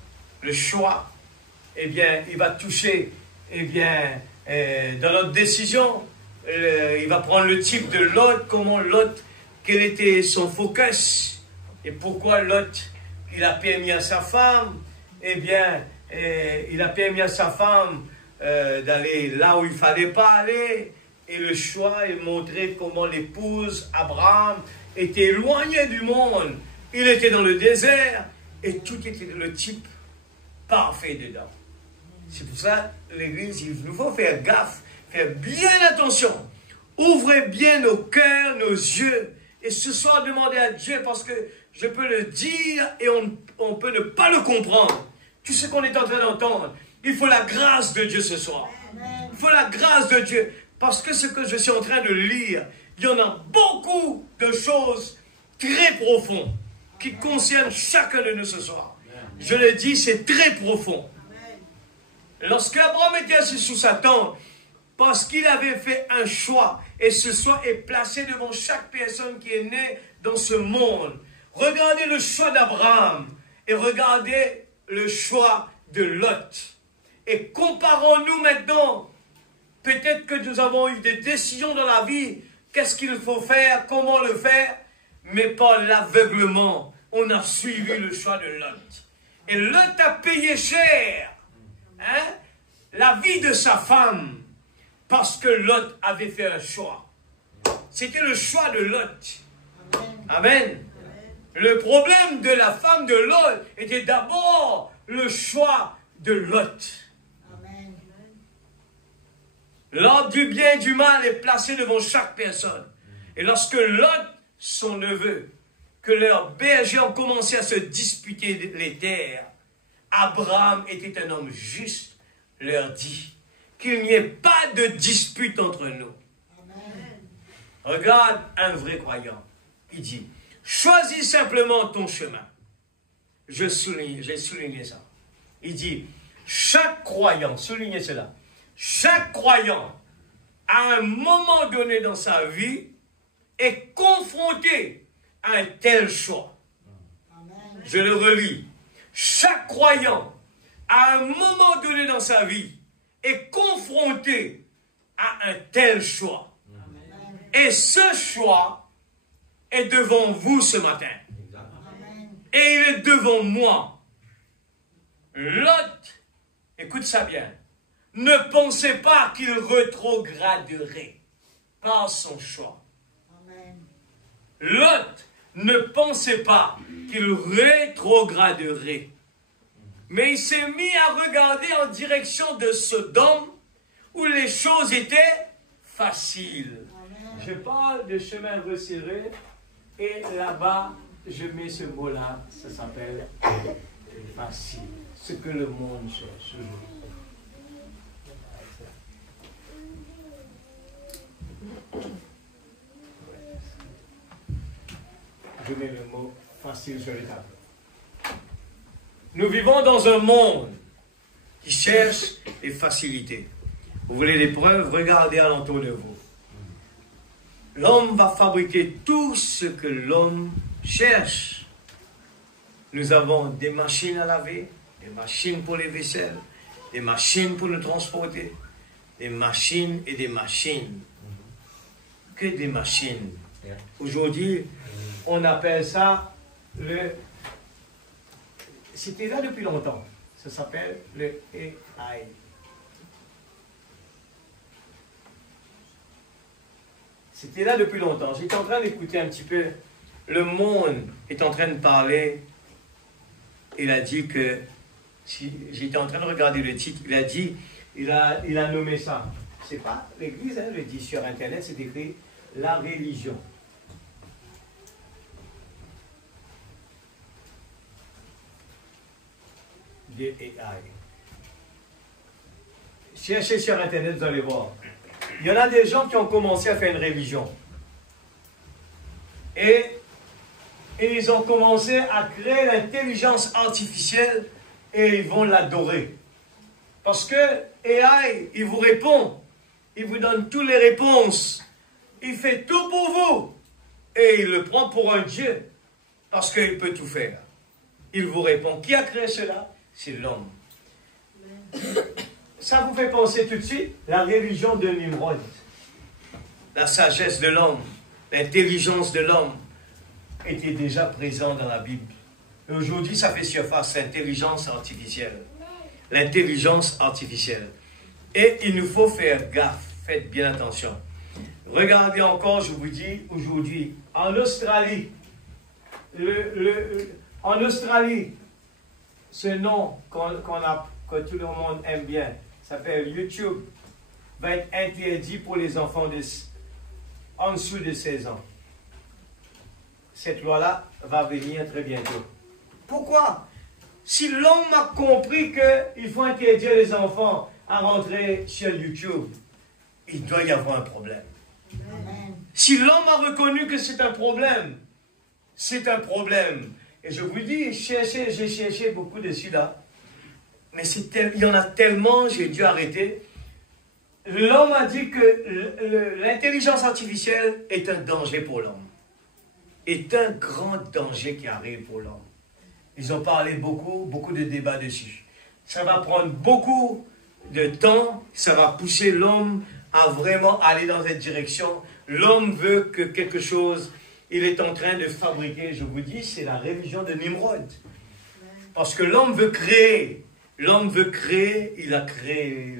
le choix, eh bien, il va toucher, eh bien, dans notre décision, il va prendre le type de Lot, comment Lot, quel était son focus, et pourquoi Lot, il a permis à sa femme, eh bien, il a permis à sa femme d'aller là où il ne fallait pas aller. Et le choix est montré comment l'épouse, Abraham, était éloigné du monde. Il était dans le désert et tout était le type parfait dedans. C'est pour ça, l'Église, il nous faut faire gaffe, faire bien attention. Ouvrez bien nos cœurs, nos yeux, et ce soir, demandez à Dieu, parce que je peux le dire et on peut ne pas le comprendre. Tout ce qu'on est en train d'entendre, il faut la grâce de Dieu ce soir. Il faut la grâce de Dieu, parce que ce que je suis en train de lire, il y en a beaucoup de choses très profondes qui concernent chacun de nous ce soir. Je le dis, c'est très profond. Lorsque Abraham était assis sous sa tente, parce qu'il avait fait un choix, et ce choix est placé devant chaque personne qui est née dans ce monde. Regardez le choix d'Abraham et regardez le choix de Lot. Et comparons-nous maintenant. Peut-être que nous avons eu des décisions dans la vie. Qu'est-ce qu'il faut faire? Comment le faire? Mais par l'aveuglement, on a suivi le choix de Lot. Et Lot a payé cher la vie de sa femme parce que Lot avait fait un choix. C'était le choix de Lot. Amen. Le problème de la femme de Lot était d'abord le choix de Lot. L'arbre du bien et du mal est placé devant chaque personne. Et lorsque Lot, son neveu, que leurs bergers ont commencé à se disputer les terres, Abraham était un homme juste, leur dit qu'il n'y ait pas de dispute entre nous. Amen. Regarde un vrai croyant. Il dit, choisis simplement ton chemin. J'ai souligné ça. Il dit, chaque croyant, soulignez cela, chaque croyant, à un moment donné dans sa vie, est confronté à un tel choix. Amen. Je le relis. Chaque croyant, à un moment donné dans sa vie, est confronté à un tel choix. Amen. Et ce choix est devant vous ce matin. Amen. Et il est devant moi. Lot, écoute ça bien, ne pensez pas qu'il rétrograderait par son choix. Amen. Lot ne pensait pas qu'il rétrograderait. Mais il s'est mis à regarder en direction de Sodome où les choses étaient faciles. Amen. Je parle de chemin resserré et là-bas, je mets ce mot-là, ça s'appelle facile. Ce que le monde cherche aujourd'hui. Je mets le mot facile sur les tableaux. Nous vivons dans un monde qui cherche les facilités. Vous voulez des preuves? Regardez alentour de vous. L'homme va fabriquer tout ce que l'homme cherche. Nous avons des machines à laver, des machines pour les vaisselles, des machines pour nous transporter, des machines et des machines. Que des machines. Aujourd'hui, on appelle ça le... C'était là depuis longtemps. Ça s'appelle le AI. C'était là depuis longtemps. J'étais en train d'écouter un petit peu. Le monde est en train de parler. Il a dit que... J'étais en train de regarder le titre. Il a dit... Il a nommé ça. C'est pas l'Église, hein, le dit sur Internet, c'est écrit la religion. Des AI. Cherchez sur Internet, vous allez voir. Il y en a des gens qui ont commencé à faire une religion. Et ils ont commencé à créer l'intelligence artificielle et ils vont l'adorer. Parce que AI, il vous répond. Il vous donne toutes les réponses. Il fait tout pour vous. Et il le prend pour un Dieu. Parce qu'il peut tout faire. Il vous répond. Qui a créé cela? C'est l'homme. Ça vous fait penser tout de suite la religion de Nimrod. La sagesse de l'homme, l'intelligence de l'homme était déjà présente dans la Bible. Et aujourd'hui, ça fait surface, l'intelligence artificielle. L'intelligence artificielle. Et il nous faut faire gaffe. Faites bien attention. Regardez encore, je vous dis, aujourd'hui, en Australie, en Australie, ce nom que tout le monde aime bien, s'appelle YouTube, va être interdit pour les enfants en dessous de 16 ans. Cette loi-là va venir très bientôt. Pourquoi? Si l'homme a compris qu'il faut interdire les enfants à rentrer sur YouTube, il doit y avoir un problème. Amen. Si l'homme a reconnu que c'est un problème, c'est un problème. Et je vous dis, j'ai cherché beaucoup dessus là. Mais il y en a tellement, j'ai dû arrêter. L'homme a dit que l'intelligence artificielle est un danger pour l'homme. Est un grand danger qui arrive pour l'homme. Ils ont parlé beaucoup de débats dessus. Ça va prendre beaucoup de temps, ça va pousser l'homme à vraiment aller dans cette direction. L'homme veut que quelque chose, il est en train de fabriquer, je vous dis, c'est la religion de Nimrod. Parce que l'homme veut créer. L'homme veut créer, il a créé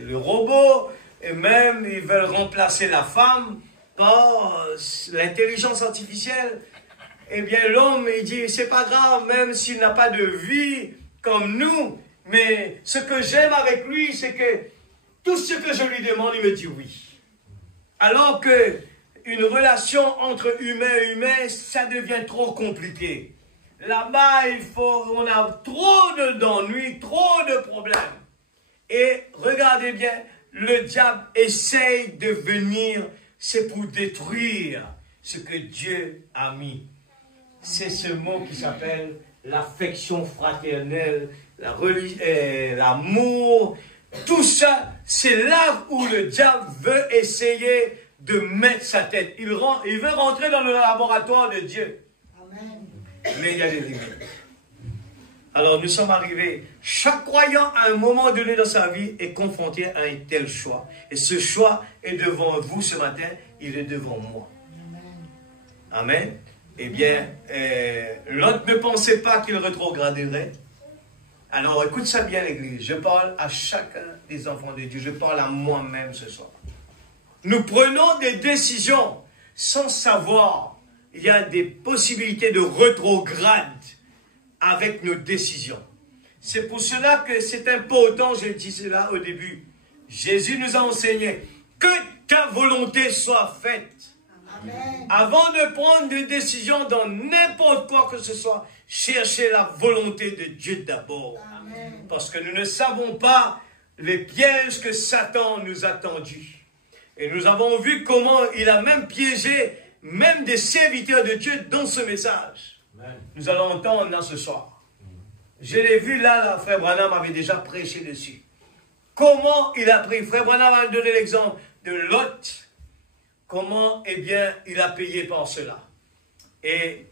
le robot, et même ils veulent remplacer la femme par l'intelligence artificielle. Eh bien, l'homme, il dit, c'est pas grave, même s'il n'a pas de vie comme nous, mais ce que j'aime avec lui, c'est que tout ce que je lui demande, il me dit oui. Alors que une relation entre humain et humain, ça devient trop compliqué. Là-bas, on a trop d'ennuis, trop de problèmes. Et regardez bien, le diable essaye de venir, c'est pour détruire ce que Dieu a mis. C'est ce mot qui s'appelle l'affection fraternelle, l'amour. Tout ça, c'est là où le diable veut essayer de mettre sa tête. Il veut rentrer dans le laboratoire de Dieu. Amen. Mais il y a des limites. Alors nous sommes arrivés. Chaque croyant à un moment donné dans sa vie est confronté à un tel choix. Et ce choix est devant vous ce matin, il est devant moi. Amen. Eh bien, l'autre ne pensait pas qu'il rétrograderait. Alors écoute ça bien l'église. Je parle à chacun des enfants de Dieu. Je parle à moi-même ce soir. Nous prenons des décisions sans savoir. Il y a des possibilités de rétrograde avec nos décisions. C'est pour cela que c'est important, je dis cela au début. Jésus nous a enseigné que ta volonté soit faite. Amen. Avant de prendre des décisions dans n'importe quoi que ce soit, cherchez la volonté de Dieu d'abord. Parce que nous ne savons pas les pièges que Satan nous a tendus. Et nous avons vu comment il a même piégé même des serviteurs de Dieu dans ce message. Amen. Nous allons entendre dans ce soir. Je l'ai vu là, frère Branham avait déjà prêché dessus. Comment il a pris, frère Branham a donné l'exemple de Lot. Comment, eh bien, il a payé par cela. Et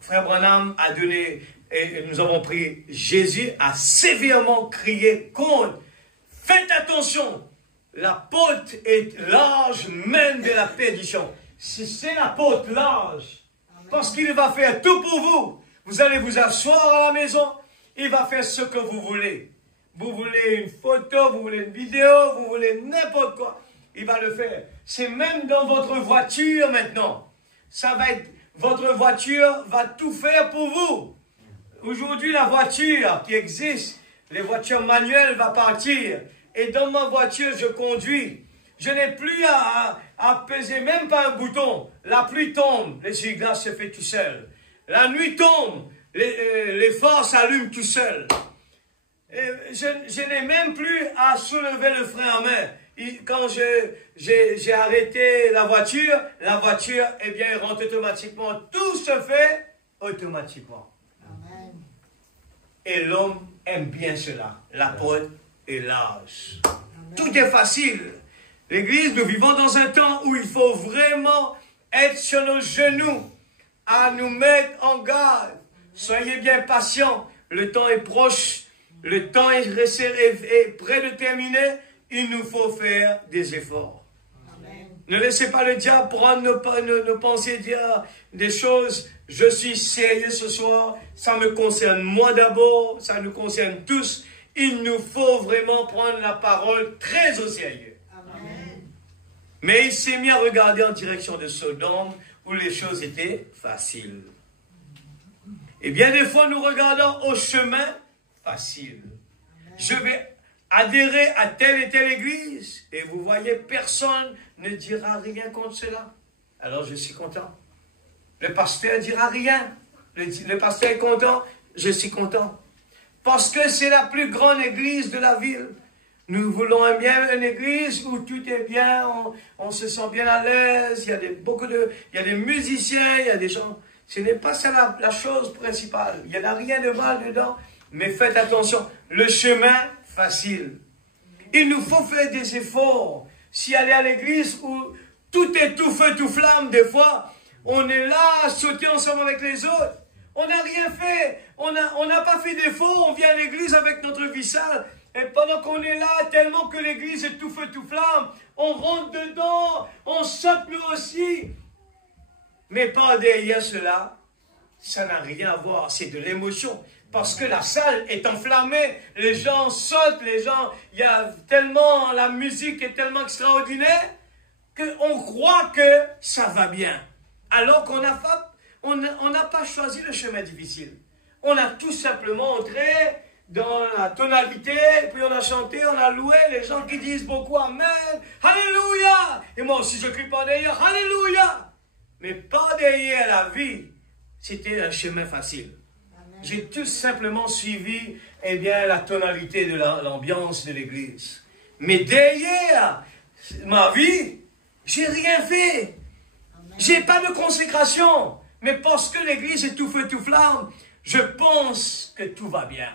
frère Branham a donné, et nous avons pris, Jésus a sévèrement crié contre. Faites attention, la porte est large, même de la perdition. Si c'est la porte large, parce qu'il va faire tout pour vous. Vous allez vous asseoir à la maison, il va faire ce que vous voulez. Vous voulez une photo, vous voulez une vidéo, vous voulez n'importe quoi. Il va le faire. C'est même dans votre voiture maintenant. Ça va être, votre voiture va tout faire pour vous. Aujourd'hui, la voiture qui existe, les voitures manuelles vont partir. Et dans ma voiture, je conduis. Je n'ai plus à peser même pas un bouton. La pluie tombe, l'essuie-glace se fait tout seul. La nuit tombe, les phares s'allument tout seul. Je n'ai même plus à soulever le frein à main. Quand j'ai arrêté la voiture, eh bien, rentre automatiquement. Tout se fait automatiquement. Amen. Et l'homme aime bien cela. La porte est large. Amen. Tout est facile. L'église, nous vivons dans un temps où il faut vraiment être sur nos genoux, à nous mettre en garde. Soyez bien patients. Le temps est proche. Le temps est près de terminer. Il nous faut faire des efforts. Amen. Ne laissez pas le diable prendre nos pensées, dire des choses. Je suis sérieux ce soir. Ça me concerne moi d'abord. Ça nous concerne tous. Il nous faut vraiment prendre la parole très au sérieux. Amen. Mais il s'est mis à regarder en direction de Sodome où les choses étaient faciles. Et bien des fois nous regardons au chemin facile. Je vais adhérer à telle et telle église, et vous voyez, personne ne dira rien contre cela. Alors je suis content. Le pasteur ne dira rien. Le pasteur est content, je suis content. Parce que c'est la plus grande église de la ville. Nous voulons une église où tout est bien, on se sent bien à l'aise, il y a des musiciens, il y a des gens. Ce n'est pas ça la chose principale. Il n'y en a rien de mal dedans, mais faites attention. Le chemin facile. Il nous faut faire des efforts. Si aller à l'église où tout est tout feu, tout flamme, des fois, on est là à sauter ensemble avec les autres. On n'a rien fait. On n'a pas fait d'efforts. On vient à l'église avec notre vie sale. Et pendant qu'on est là, tellement que l'église est tout feu, tout flamme, on rentre dedans, on saute nous aussi. Mais pas derrière cela, ça n'a rien à voir, c'est de l'émotion. Parce que la salle est enflammée, les gens sautent, il y a tellement, la musique est tellement extraordinaire, qu'on croit que ça va bien. Alors qu'on n'a pas choisi le chemin difficile. On a tout simplement entré dans la tonalité, puis on a chanté, on a loué, les gens qui disent beaucoup Amen, Alléluia. Et moi aussi je crie pas derrière, Alléluia. Mais pas derrière la vie. C'était un chemin facile. J'ai tout simplement suivi, eh bien, la tonalité de l'ambiance de l'église. Mais derrière ma vie, j'ai rien fait. J'ai pas de consécration. Mais parce que l'église est tout feu, tout flamme, je pense que tout va bien.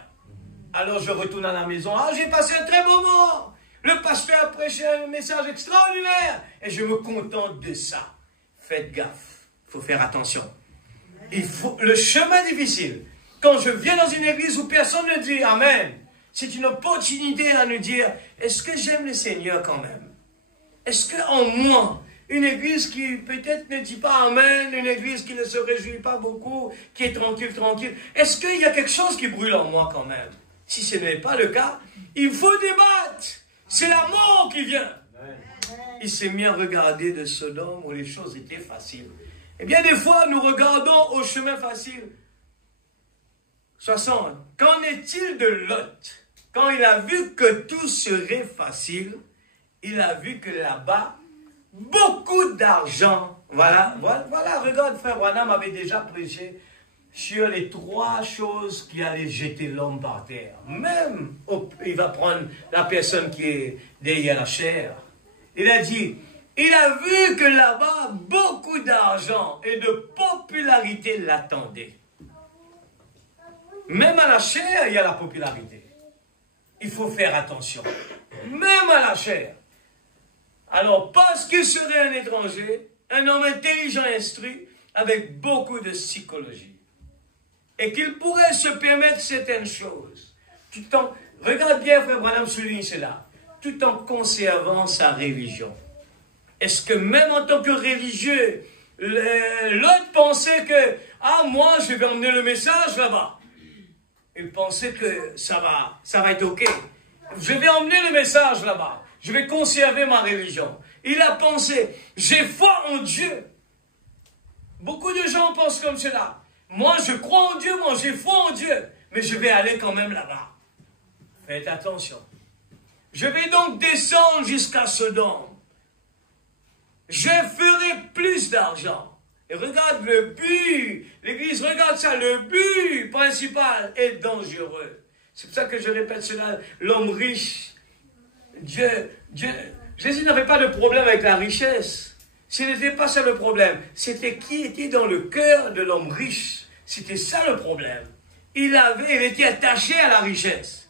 Alors je retourne à la maison. Ah, j'ai passé un très bon moment. Le pasteur a prêché un message extraordinaire. Et je me contente de ça. Faites gaffe. Il faut faire attention. Le chemin difficile. Quand je viens dans une église où personne ne dit Amen, c'est une opportunité à nous dire, est-ce que j'aime le Seigneur quand même? Est-ce qu'en moi, une église qui peut-être ne dit pas Amen, une église qui ne se réjouit pas beaucoup, qui est tranquille, est-ce qu'il y a quelque chose qui brûle en moi quand même? Si ce n'est pas le cas, il faut débattre. C'est la mort qui vient. Il s'est mis à regarder de Sodome où les choses étaient faciles. Eh bien, des fois, nous regardons au chemin facile. 60. Qu'en est-il de Lot? Quand il a vu que tout serait facile, il a vu que là-bas, beaucoup d'argent. Voilà, regarde, frère Branham avait déjà prêché sur les 3 choses qui allaient jeter l'homme par terre. Même, il va prendre la personne qui est derrière la chair. Il a dit, il a vu que là-bas, beaucoup d'argent et de popularité l'attendaient. Même à la chair, il y a la popularité. Il faut faire attention. Même à la chair. Alors, parce qu'il serait un étranger, un homme intelligent instruit, avec beaucoup de psychologie, et qu'il pourrait se permettre certaines choses, regarde bien, frère Branham souligne cela, tout en conservant sa religion. Est-ce que même en tant que religieux, l'autre pensait que, ah, moi, je vais emmener le message là-bas. Il pensait que ça va être ok. Je vais emmener le message là-bas. Je vais conserver ma religion. Il a pensé, j'ai foi en Dieu. Beaucoup de gens pensent comme cela. Moi, je crois en Dieu, moi, j'ai foi en Dieu. Mais je vais aller quand même là-bas. Faites attention. Je vais donc descendre jusqu'à Sodome. Je ferai plus d'argent. Et regarde le but, l'église, regarde ça, le but principal est dangereux. C'est pour ça que je répète cela, l'homme riche, Jésus n'avait pas de problème avec la richesse. Ce n'était pas ça le problème, c'était qui était dans le cœur de l'homme riche. C'était ça le problème. Il était attaché à la richesse.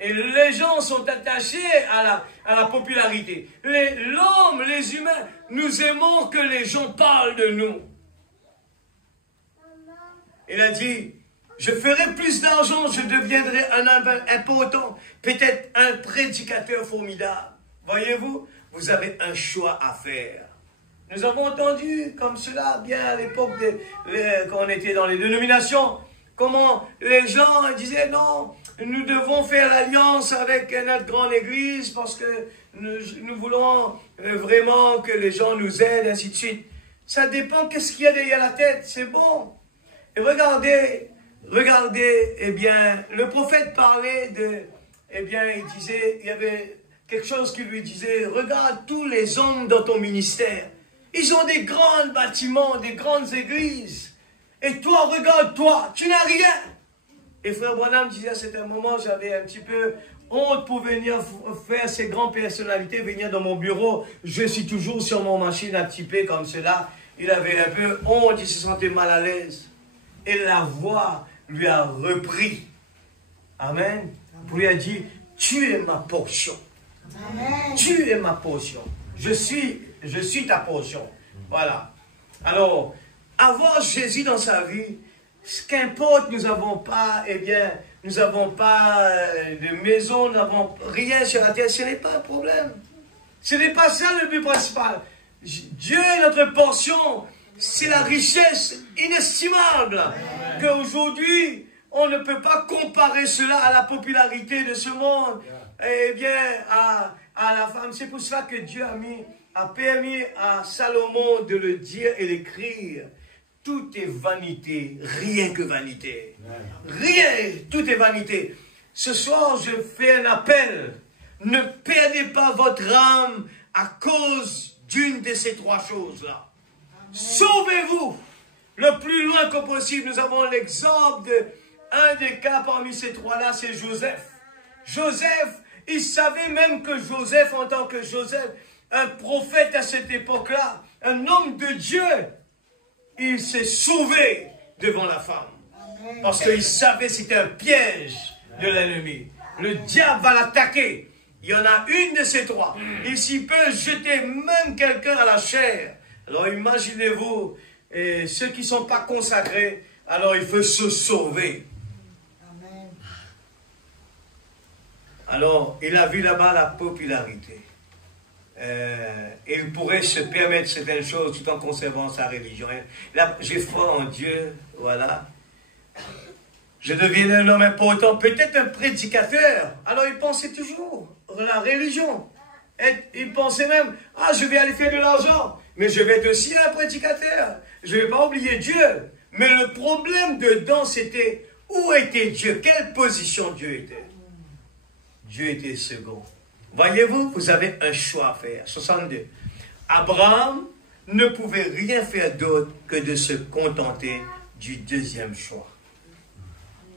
Et les gens sont attachés à la popularité. L'homme, les humains, nous aimons que les gens parlent de nous. Il a dit, je ferai plus d'argent, je deviendrai un homme important, peut-être un prédicateur formidable. Voyez-vous, vous avez un choix à faire. Nous avons entendu comme cela, bien à l'époque, quand on était dans les dénominations, comment les gens disaient, non, nous devons faire l'alliance avec notre grande église parce que nous voulons vraiment que les gens nous aident, ainsi de suite. Ça dépend qu'est-ce qu'il y a derrière la tête, c'est bon. Et regardez, regardez, eh bien, le prophète parlait de, eh bien, il disait, il y avait quelque chose qui lui disait, regarde tous les hommes dans ton ministère. Ils ont des grands bâtiments, des grandes églises. Et toi, regarde-toi, tu n'as rien. Et frère Branham disait à certains moments, j'avais un petit peu honte pour venir faire ces grandes personnalités, venir dans mon bureau. Je suis toujours sur mon machine à typer comme cela. Il avait un peu honte, il se sentait mal à l'aise. Et la voix lui a repris. Amen. Pour lui a dit, tu es ma portion. Amen. Tu es ma portion. Je suis ta portion. Voilà. Alors, avoir Jésus dans sa vie, ce qu'importe, nous n'avons pas, eh bien, nous n'avons pas de maison, nous n'avons rien sur la terre, ce n'est pas un problème. Ce n'est pas ça le but principal. Dieu est notre portion, c'est la richesse inestimable. Qu'aujourd'hui, on ne peut pas comparer cela à la popularité de ce monde, eh bien, à la femme. C'est pour cela que Dieu a permis à Salomon de le dire et l'écrire. Tout est vanité, rien que vanité. Rien, tout est vanité. Ce soir, je fais un appel. Ne perdez pas votre âme à cause d'une de ces trois choses-là. Sauvez-vous le plus loin que possible. Nous avons l'exemple d'un des cas parmi ces trois-là, c'est Joseph. Joseph, il savait même que Joseph, en tant que Joseph, un prophète à cette époque-là, un homme de Dieu, il s'est sauvé devant la femme. Parce qu'il savait que c'était un piège de l'ennemi. Le diable va l'attaquer. Il y en a une de ces trois. Et s'il peut jeter même quelqu'un à la chair. Alors imaginez-vous, ceux qui ne sont pas consacrés, alors il faut se sauver. Amen. Alors, il a vu là-bas la popularité. Il pourrait se permettre certaines choses tout en conservant sa religion. Là, j'ai foi en Dieu, voilà. Je deviens un homme important, peut-être un prédicateur. Alors il pensait toujours la religion. Il pensait même, ah, je vais aller faire de l'argent, mais je vais être aussi un prédicateur. Je ne vais pas oublier Dieu. Mais le problème dedans, c'était où était Dieu? Quelle position Dieu était? Dieu était second. Voyez-vous, vous avez un choix à faire. 62. Abraham ne pouvait rien faire d'autre que de se contenter du deuxième choix.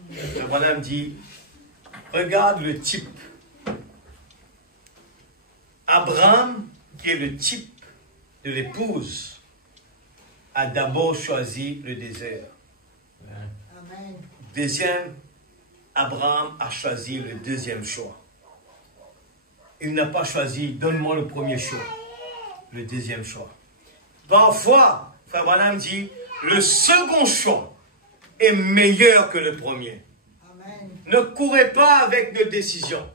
Le bonhomme dit, regarde le type. Abraham, qui est le type de l'épouse, a d'abord choisi le désert. Amen. Deuxième, Abraham a choisi le deuxième choix. Il n'a pas choisi, donne-moi le premier choix, le deuxième choix. Parfois, Frère Branham dit, le second choix est meilleur que le premier. Amen. Ne courez pas avec nos décisions.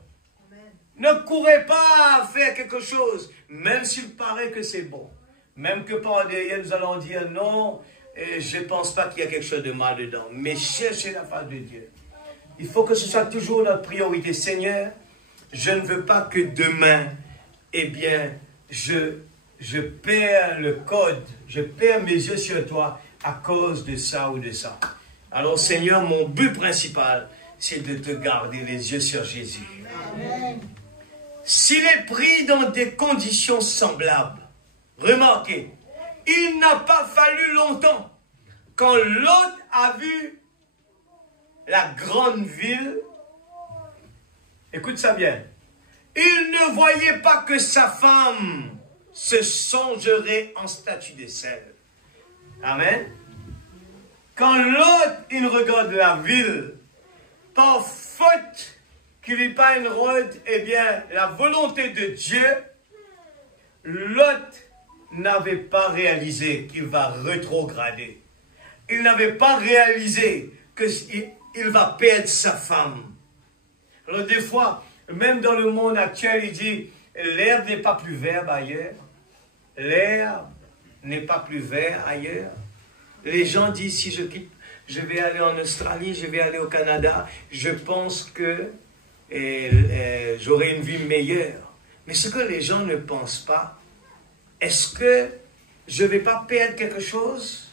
Amen. Ne courez pas à faire quelque chose, même s'il paraît que c'est bon. Même que par derrière, nous allons dire non, et je ne pense pas qu'il y a quelque chose de mal dedans. Mais cherchez la face de Dieu. Il faut que ce soit toujours notre priorité. Seigneur, je ne veux pas que demain, eh bien, je perds le code, je perds mes yeux sur toi à cause de ça ou de ça. Alors, Seigneur, mon but principal, c'est de te garder les yeux sur Jésus. Amen. S'il est pris dans des conditions semblables, remarquez, il n'a pas fallu longtemps. Quand Lot a vu la grande ville, écoute ça bien, il ne voyait pas que sa femme se songerait en statue de sel. Amen. Quand Lot, il regarde la ville, par faute qu'il n'y ait pas une route, eh bien, la volonté de Dieu, Lot n'avait pas réalisé qu'il va rétrograder. Il n'avait pas réalisé qu'il va perdre sa femme. Alors des fois, même dans le monde actuel, il dit, l'herbe n'est pas plus verte ailleurs. L'herbe n'est pas plus verte ailleurs. Les gens disent, si je quitte, je vais aller en Australie, je vais aller au Canada, je pense que j'aurai une vie meilleure. Mais ce que les gens ne pensent pas, est-ce que je ne vais pas perdre quelque chose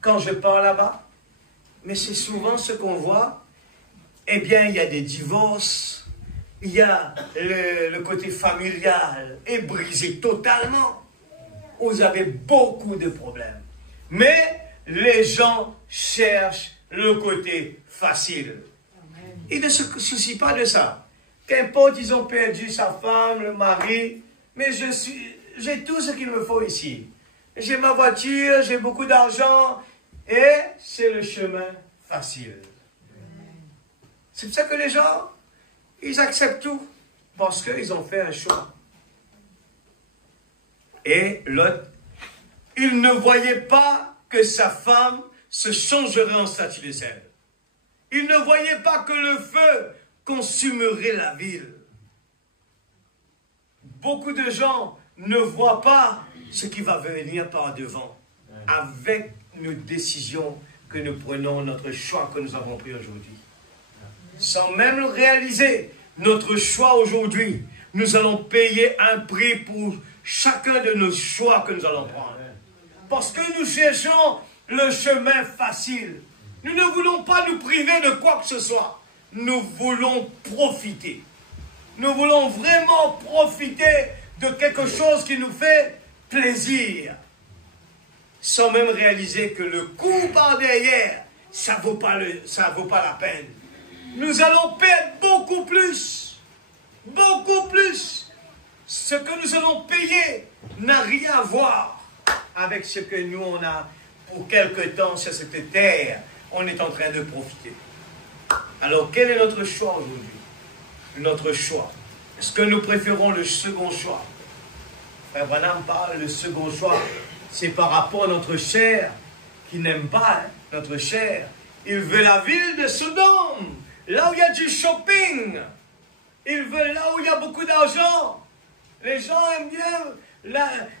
quand je pars là-bas? mais c'est souvent ce qu'on voit. Eh bien, il y a des divorces, il y a le côté familial est brisé totalement. Vous avez beaucoup de problèmes. Mais les gens cherchent le côté facile. Ils ne se soucient pas de ça. Qu'importe, ils ont perdu sa femme, le mari, mais j'ai tout ce qu'il me faut ici. J'ai ma voiture, j'ai beaucoup d'argent, et c'est le chemin facile. C'est pour ça que les gens, ils acceptent tout, parce qu'ils ont fait un choix. Et l'autre, il ne voyait pas que sa femme se changerait en statue de sel. Il ne voyait pas que le feu consumerait la ville. Beaucoup de gens ne voient pas ce qui va venir par devant avec nos décisions que nous prenons, notre choix que nous avons pris aujourd'hui. Sans même le réaliser, notre choix aujourd'hui, nous allons payer un prix pour chacun de nos choix que nous allons prendre. Parce que nous cherchons le chemin facile. Nous ne voulons pas nous priver de quoi que ce soit. Nous voulons profiter. Nous voulons vraiment profiter de quelque chose qui nous fait plaisir. Sans même réaliser que le coup par derrière, ça ne vaut pas la peine. Nous allons perdre beaucoup plus. Beaucoup plus. Ce que nous allons payer n'a rien à voir avec ce que nous on a pour quelque temps sur cette terre. On est en train de profiter. Alors quel est notre choix aujourd'hui? Notre choix. Est-ce que nous préférons le second choix? Frère Branham parle, le second choix, c'est par rapport à notre chair, qui n'aime pas notre chair. Il veut la ville de Sodome, là où il y a du shopping. Il veut là où il y a beaucoup d'argent. Les gens aiment bien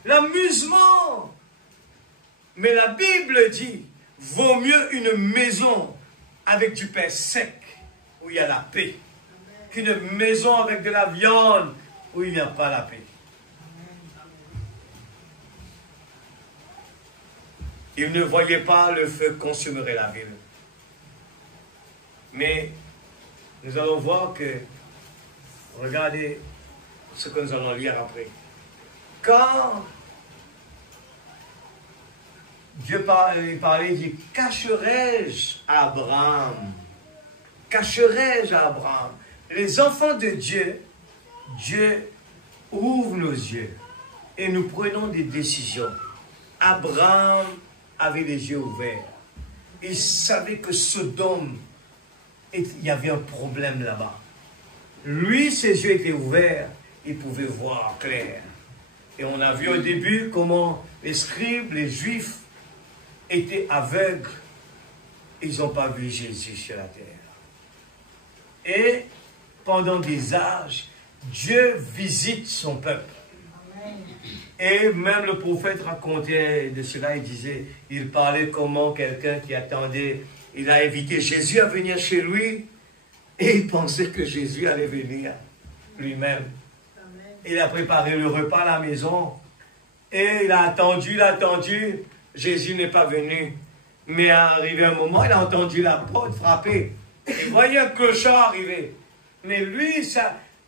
l'amusement. Mais la Bible dit, vaut mieux une maison avec du pain sec, où il y a la paix, qu'une maison avec de la viande, où il n'y a pas la paix. Il ne voyait pas le feu consumerait la ville. Mais nous allons voir que, regardez ce que nous allons lire après. Quand Dieu parlait, il dit, cacherai-je à Abraham? Cacherai-je à Abraham? Les enfants de Dieu, Dieu ouvre nos yeux et nous prenons des décisions. Abraham avait les yeux ouverts. Il savait que Sodome, il y avait un problème là-bas. Lui, ses yeux étaient ouverts, il pouvait voir clair. Et on a vu au début comment les scribes, les juifs, étaient aveugles. Ils n'ont pas vu Jésus sur la terre. Et pendant des âges, Dieu visite son peuple. Et même le prophète racontait de cela, il parlait comment quelqu'un qui attendait, il a invité Jésus à venir chez lui, et il pensait que Jésus allait venir lui-même. Il a préparé le repas à la maison, et il a attendu, Jésus n'est pas venu. Mais arrivé un moment, il a entendu la porte frapper. Il voyait un clochard arriver. Mais lui,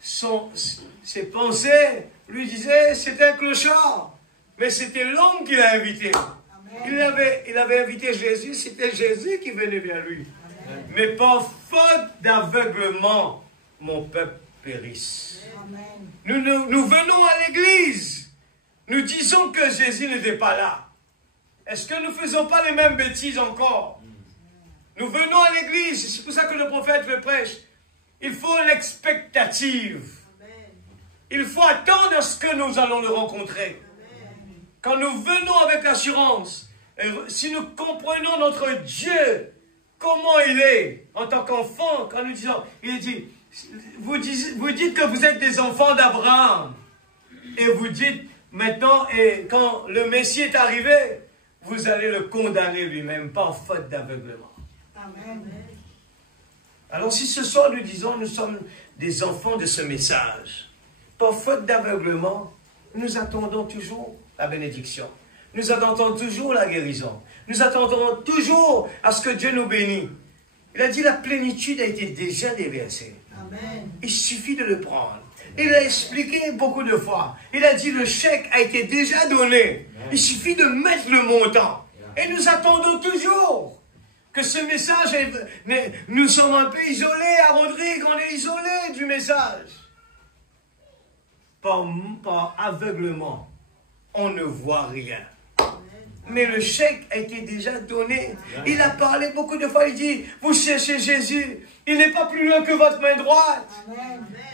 ses pensées lui disaient, c'était un clochard. Mais c'était l'homme qui l'a invité. Il avait invité Jésus, c'était Jésus qui venait vers lui. Amen. Mais par faute d'aveuglement, mon peuple périsse. Nous venons à l'église. Nous disons que Jésus n'était pas là. Est-ce que nous ne faisons pas les mêmes bêtises encore? Nous venons à l'église, c'est pour ça que le prophète le prêche. Il faut l'expectative. Il faut attendre ce que nous allons le rencontrer. Quand nous venons avec l'assurance, si nous comprenons notre Dieu, comment il est en tant qu'enfant, quand nous disons, il dit, vous dites que vous êtes des enfants d'Abraham. Et vous dites maintenant, et quand le Messie est arrivé, vous allez le condamner lui-même par faute d'aveuglement. Amen. Alors si ce soir nous disons, nous sommes des enfants de ce message, par faute d'aveuglement, nous attendons toujours la bénédiction. nous attendons toujours la guérison. Nous attendons toujours à ce que Dieu nous bénisse. Il a dit la plénitude a été déjà déversée. Amen. Il suffit de le prendre. Il a expliqué beaucoup de fois. Il a dit le chèque a été déjà donné. Il suffit de mettre le montant. Et nous attendons toujours que ce message, nous sommes un peu isolés à Rodrigue, on est isolés du message. Par aveuglement, on ne voit rien. Mais le chèque a été déjà donné. Il a parlé beaucoup de fois, il dit, vous cherchez Jésus, il n'est pas plus loin que votre main droite.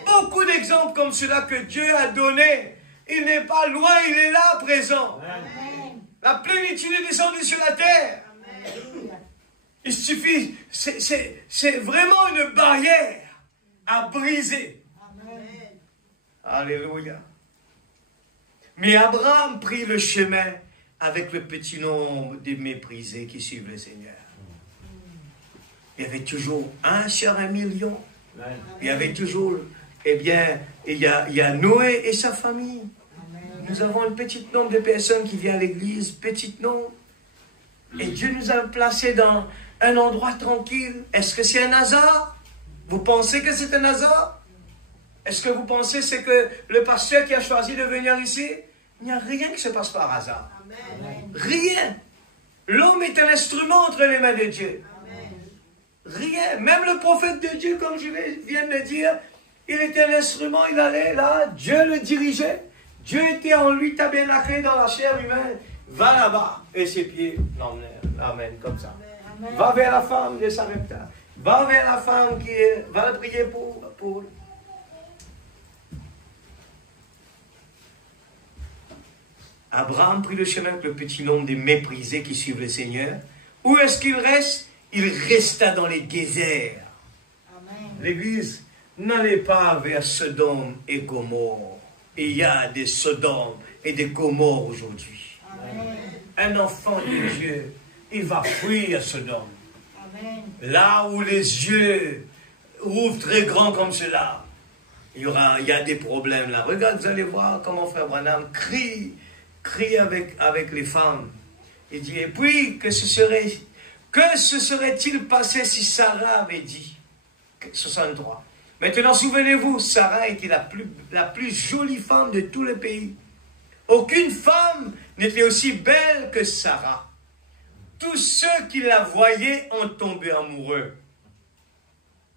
Beaucoup d'exemples comme cela que Dieu a donné. Il n'est pas loin, il est là, présent. La plénitude est descendue sur la terre. Il suffit, c'est vraiment une barrière à briser. Alléluia. Mais Abraham prit le chemin avec le petit nombre de méprisés qui suivent le Seigneur. Il y avait toujours 1 sur 1 million. Il y avait toujours, eh bien, il y a Noé et sa famille. Nous avons un petit nombre de personnes qui viennent à l'église, petit nombre. Et Dieu nous a placés dans un endroit tranquille. Est-ce que c'est un hasard? Vous pensez que c'est un hasard? Est-ce que vous pensez que c'est que le pasteur qui a choisi de venir ici? Il n'y a rien qui se passe par hasard. Amen. Rien. L'homme est un instrument entre les mains de Dieu. Amen. Rien. Même le prophète de Dieu, comme je viens de le dire, il était un instrument, il allait là, Dieu le dirigeait. Dieu était en lui tabernaclé dans la chair humaine. Va là-bas. Et ses pieds l'emmenèrent. Amen, comme ça. Amen. Va vers la femme de Sarepta. Va vers la femme qui va prier pour Abraham prit le chemin avec le petit nombre des méprisés qui suivent le Seigneur. Où est-ce qu'il reste? Il resta dans les déserts. L'Église, n'allez pas vers Sodome et Gomorre. Il y a des Sodomes et des Gomorres aujourd'hui. Un enfant de Dieu, il va fuir Sodome. Amen. Là où les yeux ouvrent très grand comme cela, il y a des problèmes là. Regarde, vous allez voir comment Frère Branham crie avec les femmes. Il dit, et puis, que se serait-il passé si Sarah avait dit? 63. Maintenant, souvenez-vous, Sarah était la plus jolie femme de tout le pays. Aucune femme n'était aussi belle que Sarah. Tous ceux qui la voyaient ont tombé amoureux.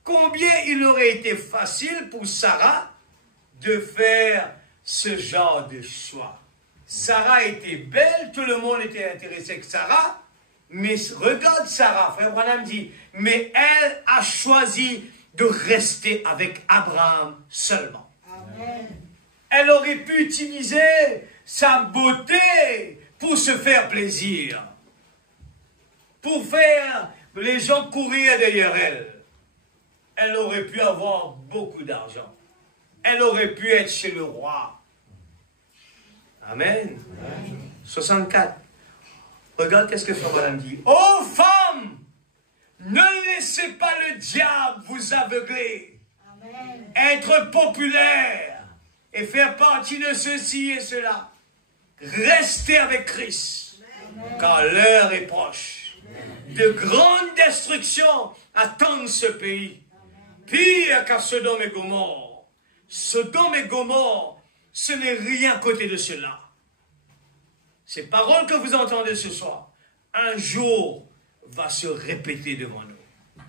Combien il aurait été facile pour Sarah de faire ce genre de choix. Sarah était belle, tout le monde était intéressé avec Sarah, mais regarde Sarah, Frère Branham dit, mais elle a choisi de rester avec Abraham seulement. Amen. Elle aurait pu utiliser sa beauté pour se faire plaisir, pour faire les gens courir derrière elle. Elle aurait pu avoir beaucoup d'argent. Elle aurait pu être chez le roi. Amen. Amen. 64. Regarde qu'est-ce que Frère Branham dit. Ô femmes, ne laissez pas le diable vous aveugler. Amen. Être populaire et faire partie de ceci et cela. Restez avec Christ. Amen. Car l'heure est proche. Amen. De grandes destructions attendent ce pays. Amen. Pire qu'à Sodome et Gomorre. Sodome et Gomorre, ce n'est rien à côté de cela. Ces paroles que vous entendez ce soir, un jour va se répéter devant nous.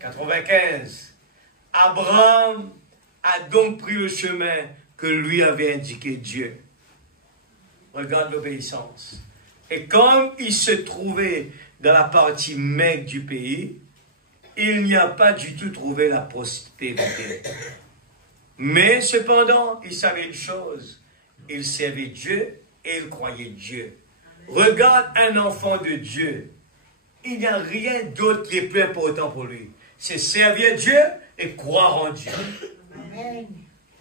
95. Abraham a donc pris le chemin que lui avait indiqué Dieu. Regarde l'obéissance. Et comme il se trouvait dans la partie maigre du pays, il n'y a pas du tout trouvé la prospérité. Mais cependant, il savait une chose. Il servait Dieu et il croyait Dieu. Regarde un enfant de Dieu. Il n'y a rien d'autre qui est plus important pour lui. C'est servir Dieu et croire en Dieu. Amen.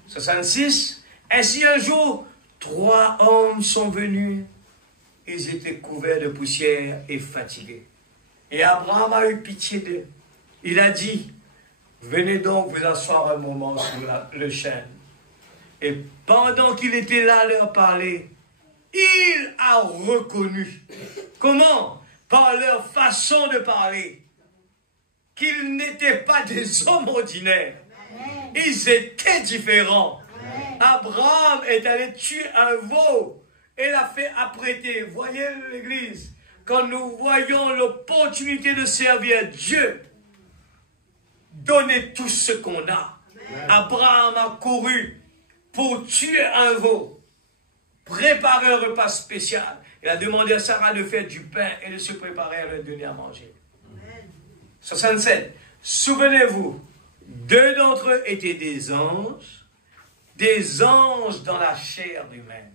66. Ainsi un jour, 3 hommes sont venus. Ils étaient couverts de poussière et fatigués. Et Abraham a eu pitié d'eux. Il a dit, venez donc vous asseoir un moment sur le chêne. Et pendant qu'il était là à leur parler, il a reconnu. Comment? Par leur façon de parler. Qu'ils n'étaient pas des hommes ordinaires. Ils étaient différents. Abraham est allé tuer un veau et l'a fait apprêter. Voyez l'église, quand nous voyons l'opportunité de servir Dieu, donner tout ce qu'on a. Abraham a couru pour tuer un veau, préparer un repas spécial. Il a demandé à Sarah de faire du pain et de se préparer à leur donner à manger. 67. Souvenez-vous, 2 d'entre eux étaient des anges dans la chair humaine.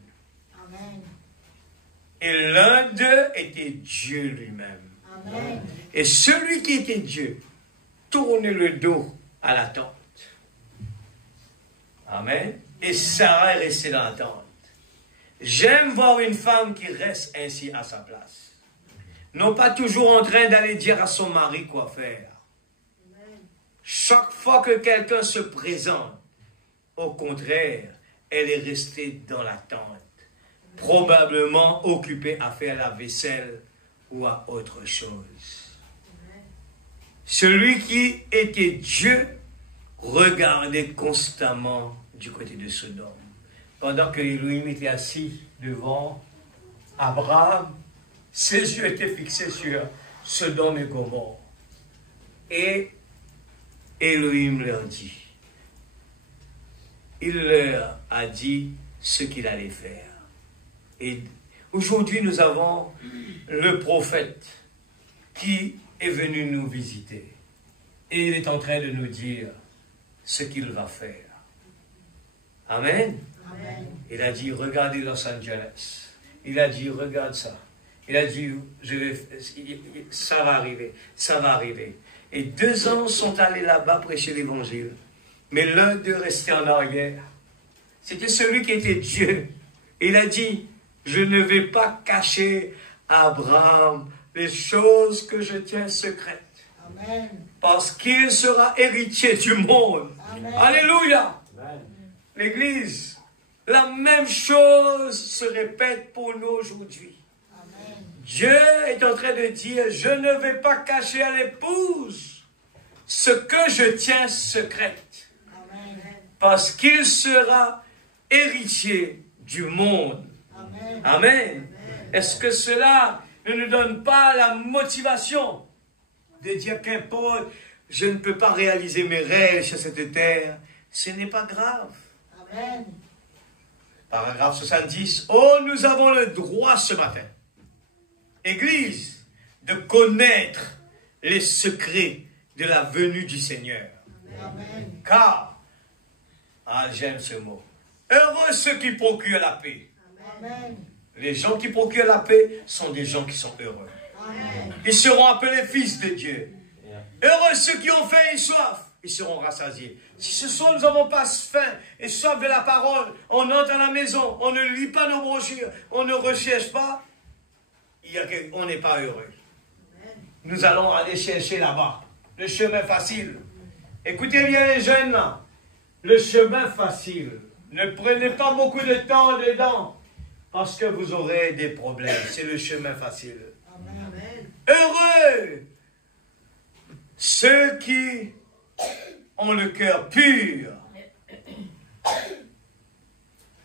Et l'un d'eux était Dieu lui-même. Et celui qui était Dieu tournait le dos à la tente. Amen. Et Sarah est restée dans la tente. J'aime voir une femme qui reste ainsi à sa place. Non pas toujours en train d'aller dire à son mari quoi faire. Chaque fois que quelqu'un se présente, au contraire, elle est restée dans la tente, probablement occupée à faire la vaisselle ou à autre chose. Celui qui était Dieu regardait constamment du côté de Sodome. Pendant que Elohim était assis devant Abraham, ses yeux étaient fixés sur Sodome et Gomorrhe. Et Elohim leur dit, il leur a dit ce qu'il allait faire. Et aujourd'hui, nous avons le prophète qui est venu nous visiter. Et il est en train de nous dire ce qu'il va faire. Amen. Amen. Il a dit, regardez Los Angeles. Il a dit, regarde ça. Il a dit, ça va arriver, ça va arriver. Et 2 anges sont allés là-bas prêcher l'évangile. Mais l'un d'eux restait en arrière. C'était celui qui était Dieu. Il a dit, je ne vais pas cacher à Abraham les choses que je tiens secrètes. Amen. Parce qu'il sera héritier du monde. Amen. Alléluia. L'Église, la même chose se répète pour nous aujourd'hui. Dieu est en train de dire, je ne vais pas cacher à l'épouse ce que je tiens secrète. Amen. Parce qu'il sera héritier du monde. Amen. Amen. Est-ce que cela ne nous donne pas la motivation de dire qu'importe, je ne peux pas réaliser mes rêves sur cette terre? Ce n'est pas grave. Amen. Paragraphe 70. Oh, nous avons le droit ce matin, Église, de connaître les secrets de la venue du Seigneur. Amen. Car, j'aime ce mot, heureux ceux qui procurent la paix. Amen. Les gens qui procurent la paix sont des gens qui sont heureux. Amen. Ils seront appelés fils de Dieu. Heureux ceux qui ont faim et soif, ils seront rassasiés. Si ce soir nous n'avons pas faim et soif de la parole, on entre à la maison, on ne lit pas nos brochures, on ne recherche pas, on n'est pas heureux. Nous allons aller chercher là-bas le chemin facile. Écoutez bien les jeunes là, le chemin facile. Ne prenez pas beaucoup de temps dedans, parce que vous aurez des problèmes. C'est le chemin facile. Amen. Heureux ceux qui ont le cœur pur,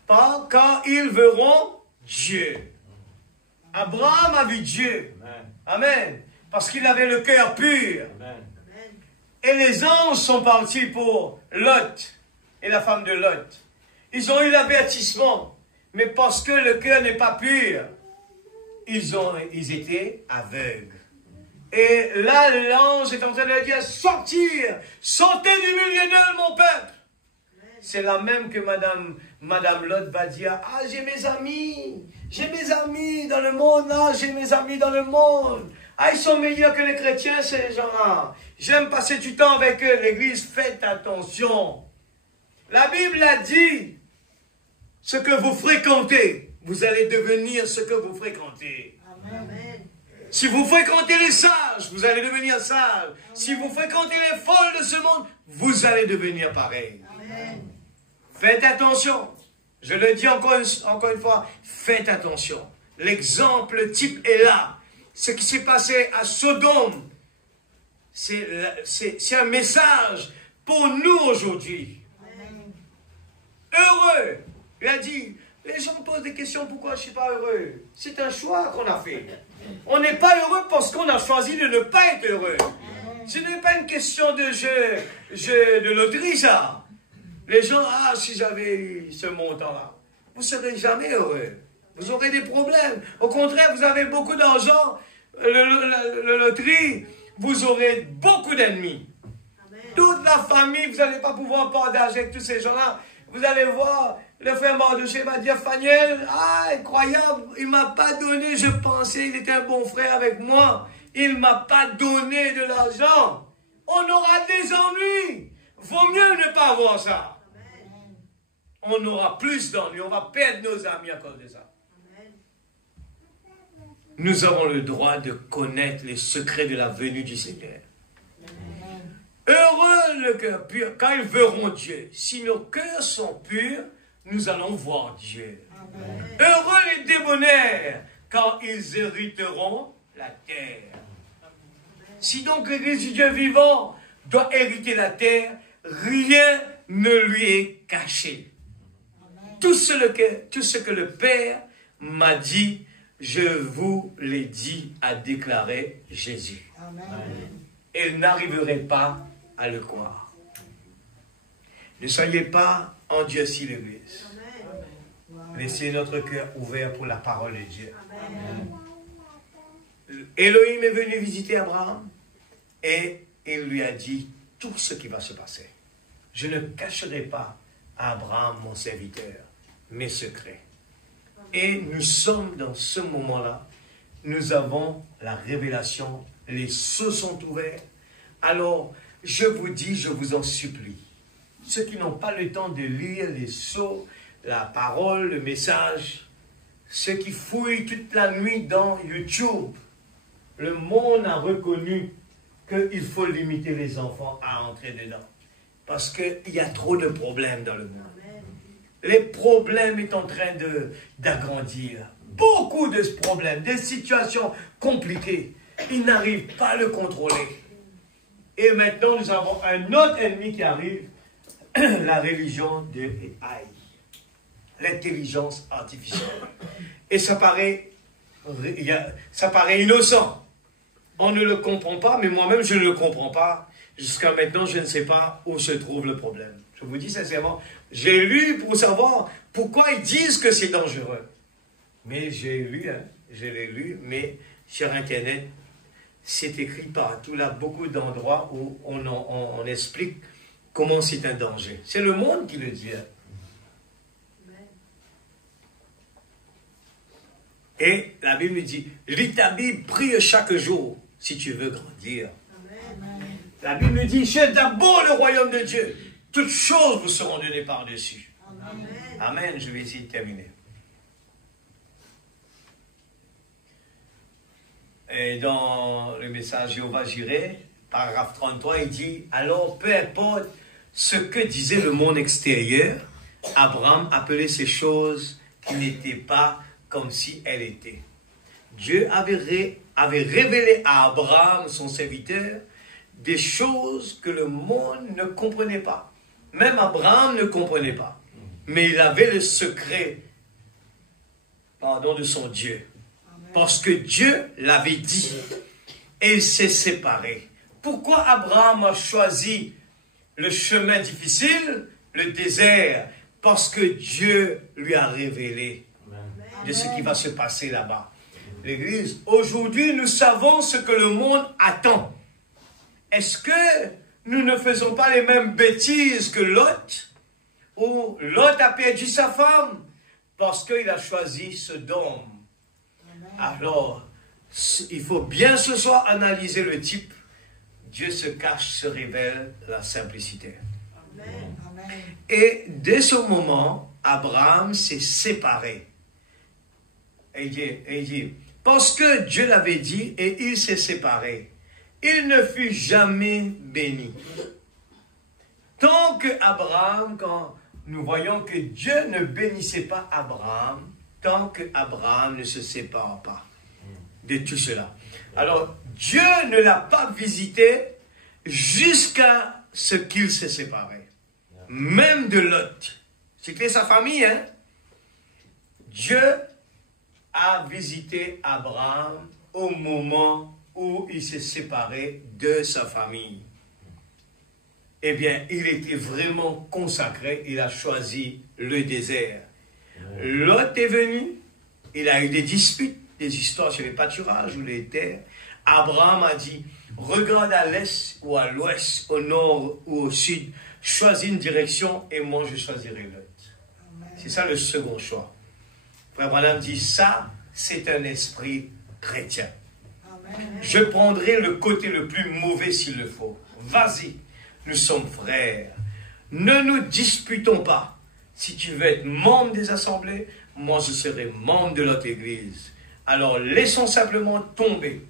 car ils verront Dieu. Abraham a vu Dieu. Amen. Parce qu'il avait le cœur pur. Amen. Et les anges sont partis pour Lot et la femme de Lot. Ils ont eu l'avertissement. Mais parce que le cœur n'est pas pur, ils étaient aveugles. Et là, l'ange est en train de leur dire, sortir, sortez du milieu d'eux, mon peuple. C'est la même que Madame Lot va dire, j'ai mes amis dans le monde, j'ai mes amis dans le monde. Ils sont meilleurs que les chrétiens, ces gens-là. J'aime passer du temps avec eux. L'église, faites attention. La Bible a dit, ce que vous fréquentez, vous allez devenir ce que vous fréquentez. Amen. Si vous fréquentez les sages, vous allez devenir sages. Amen. Si vous fréquentez les folles de ce monde, vous allez devenir pareil. Amen. Faites attention. Je le dis encore une fois, faites attention. L'exemple type est là. Ce qui s'est passé à Sodome, c'est un message pour nous aujourd'hui. Heureux. Il a dit, les gens posent des questions, pourquoi je ne suis pas heureux? C'est un choix qu'on a fait. On n'est pas heureux parce qu'on a choisi de ne pas être heureux. Ce n'est pas une question de jeu de loterie, ça. Les gens, ah, si j'avais eu ce montant-là, vous ne serez jamais heureux. Vous aurez des problèmes. Au contraire, vous avez beaucoup d'argent, le loterie, vous aurez beaucoup d'ennemis. Toute la famille, vous n'allez pas pouvoir partager avec tous ces gens-là. Vous allez voir, le frère Mardoché va dire, Faniel, ah, incroyable, il ne m'a pas donné, je pensais, il était un bon frère avec moi. Il ne m'a pas donné de l'argent. On aura des ennuis. Vaut mieux ne pas avoir ça. On aura plus d'ennuis, on va perdre nos amis à cause de ça. Nous avons le droit de connaître les secrets de la venue du Seigneur. Heureux le cœur pur, quand ils verront Dieu. Si nos cœurs sont purs, nous allons voir Dieu. Heureux les débonnaires, quand ils hériteront la terre. Si donc l'Église du Dieu vivant doit hériter la terre, rien ne lui est caché. Tout ce que le Père m'a dit, je vous l'ai dit, a déclaré Jésus. Amen. Et n'arriverait pas à le croire. Ne soyez pas endurcis l'Église. Laissez notre cœur ouvert pour la parole de Dieu. Amen. Elohim est venu visiter Abraham et il lui a dit tout ce qui va se passer. Je ne cacherai pas à Abraham, mon serviteur, mes secrets. Et nous sommes dans ce moment-là, nous avons la révélation, les cieux sont ouverts. Alors, je vous dis, je vous en supplie, ceux qui n'ont pas le temps de lire les sceaux, la parole, le message, ceux qui fouillent toute la nuit dans YouTube, le monde a reconnu qu'il faut limiter les enfants à entrer dedans. Parce qu'il y a trop de problèmes dans le monde. Les problèmes sont en train d'agrandir. Beaucoup de problèmes, des situations compliquées. Ils n'arrivent pas à le contrôler. Et maintenant, nous avons un autre ennemi qui arrive, la religion de AI, l'intelligence artificielle. Et ça paraît innocent. On ne le comprend pas, mais moi-même, je ne le comprends pas. Jusqu'à maintenant, je ne sais pas où se trouve le problème. Je vous dis sincèrement, j'ai lu pour savoir pourquoi ils disent que c'est dangereux. Mais j'ai lu, je l'ai lu, mais sur Internet, c'est écrit partout, là, beaucoup d'endroits où on explique comment c'est un danger. C'est le monde qui le dit. Et la Bible dit, lis ta Bible, prie chaque jour, si tu veux grandir. Amen. La Bible dit, cherche d'abord le royaume de Dieu. Toutes choses vous seront données par-dessus. Amen. Amen. Je vais essayer de terminer. Et dans le message Jéhovah Jireh, paragraphe 33, il dit, alors peu importe ce que disait le monde extérieur, Abraham appelait ces choses qui n'étaient pas comme si elles étaient. Dieu avait révélé à Abraham, son serviteur, des choses que le monde ne comprenait pas. Même Abraham ne comprenait pas. Mais il avait le secret, de son Dieu. Parce que Dieu l'avait dit. Et il s'est séparé. Pourquoi Abraham a choisi le chemin difficile, le désert? Parce que Dieu lui a révélé de ce qui va se passer là-bas. L'Église, aujourd'hui, nous savons ce que le monde attend. Est-ce que nous ne faisons pas les mêmes bêtises que Lot? Où Lot a perdu sa femme parce qu'il a choisi Sodome. Alors, il faut bien ce soir analyser le type. Dieu se cache, se révèle la simplicité. Amen. Et dès ce moment, Abraham s'est séparé. Et il dit, parce que Dieu l'avait dit et il s'est séparé, il ne fut jamais béni. Tant que Abraham, quand nous voyons que Dieu ne bénissait pas Abraham tant qu'Abraham ne se sépare pas de tout cela. Alors, Dieu ne l'a pas visité jusqu'à ce qu'il se séparé. Même de Lot. C'était sa famille, hein? Dieu a visité Abraham au moment où il s'est séparé de sa famille. Eh bien, il était vraiment consacré, il a choisi le désert. Lot est venu, il a eu des disputes, des histoires sur les pâturages ou les terres. Abraham a dit, regarde à l'est ou à l'ouest, au nord ou au sud, choisis une direction et moi je choisirai l'autre. C'est ça le second choix. Frère Branham dit, ça, c'est un esprit chrétien. Amen. Je prendrai le côté le plus mauvais s'il le faut. Vas-y, nous sommes frères. Ne nous disputons pas. Si tu veux être membre des assemblées, moi je serai membre de notre église. Alors laissons simplement tomber.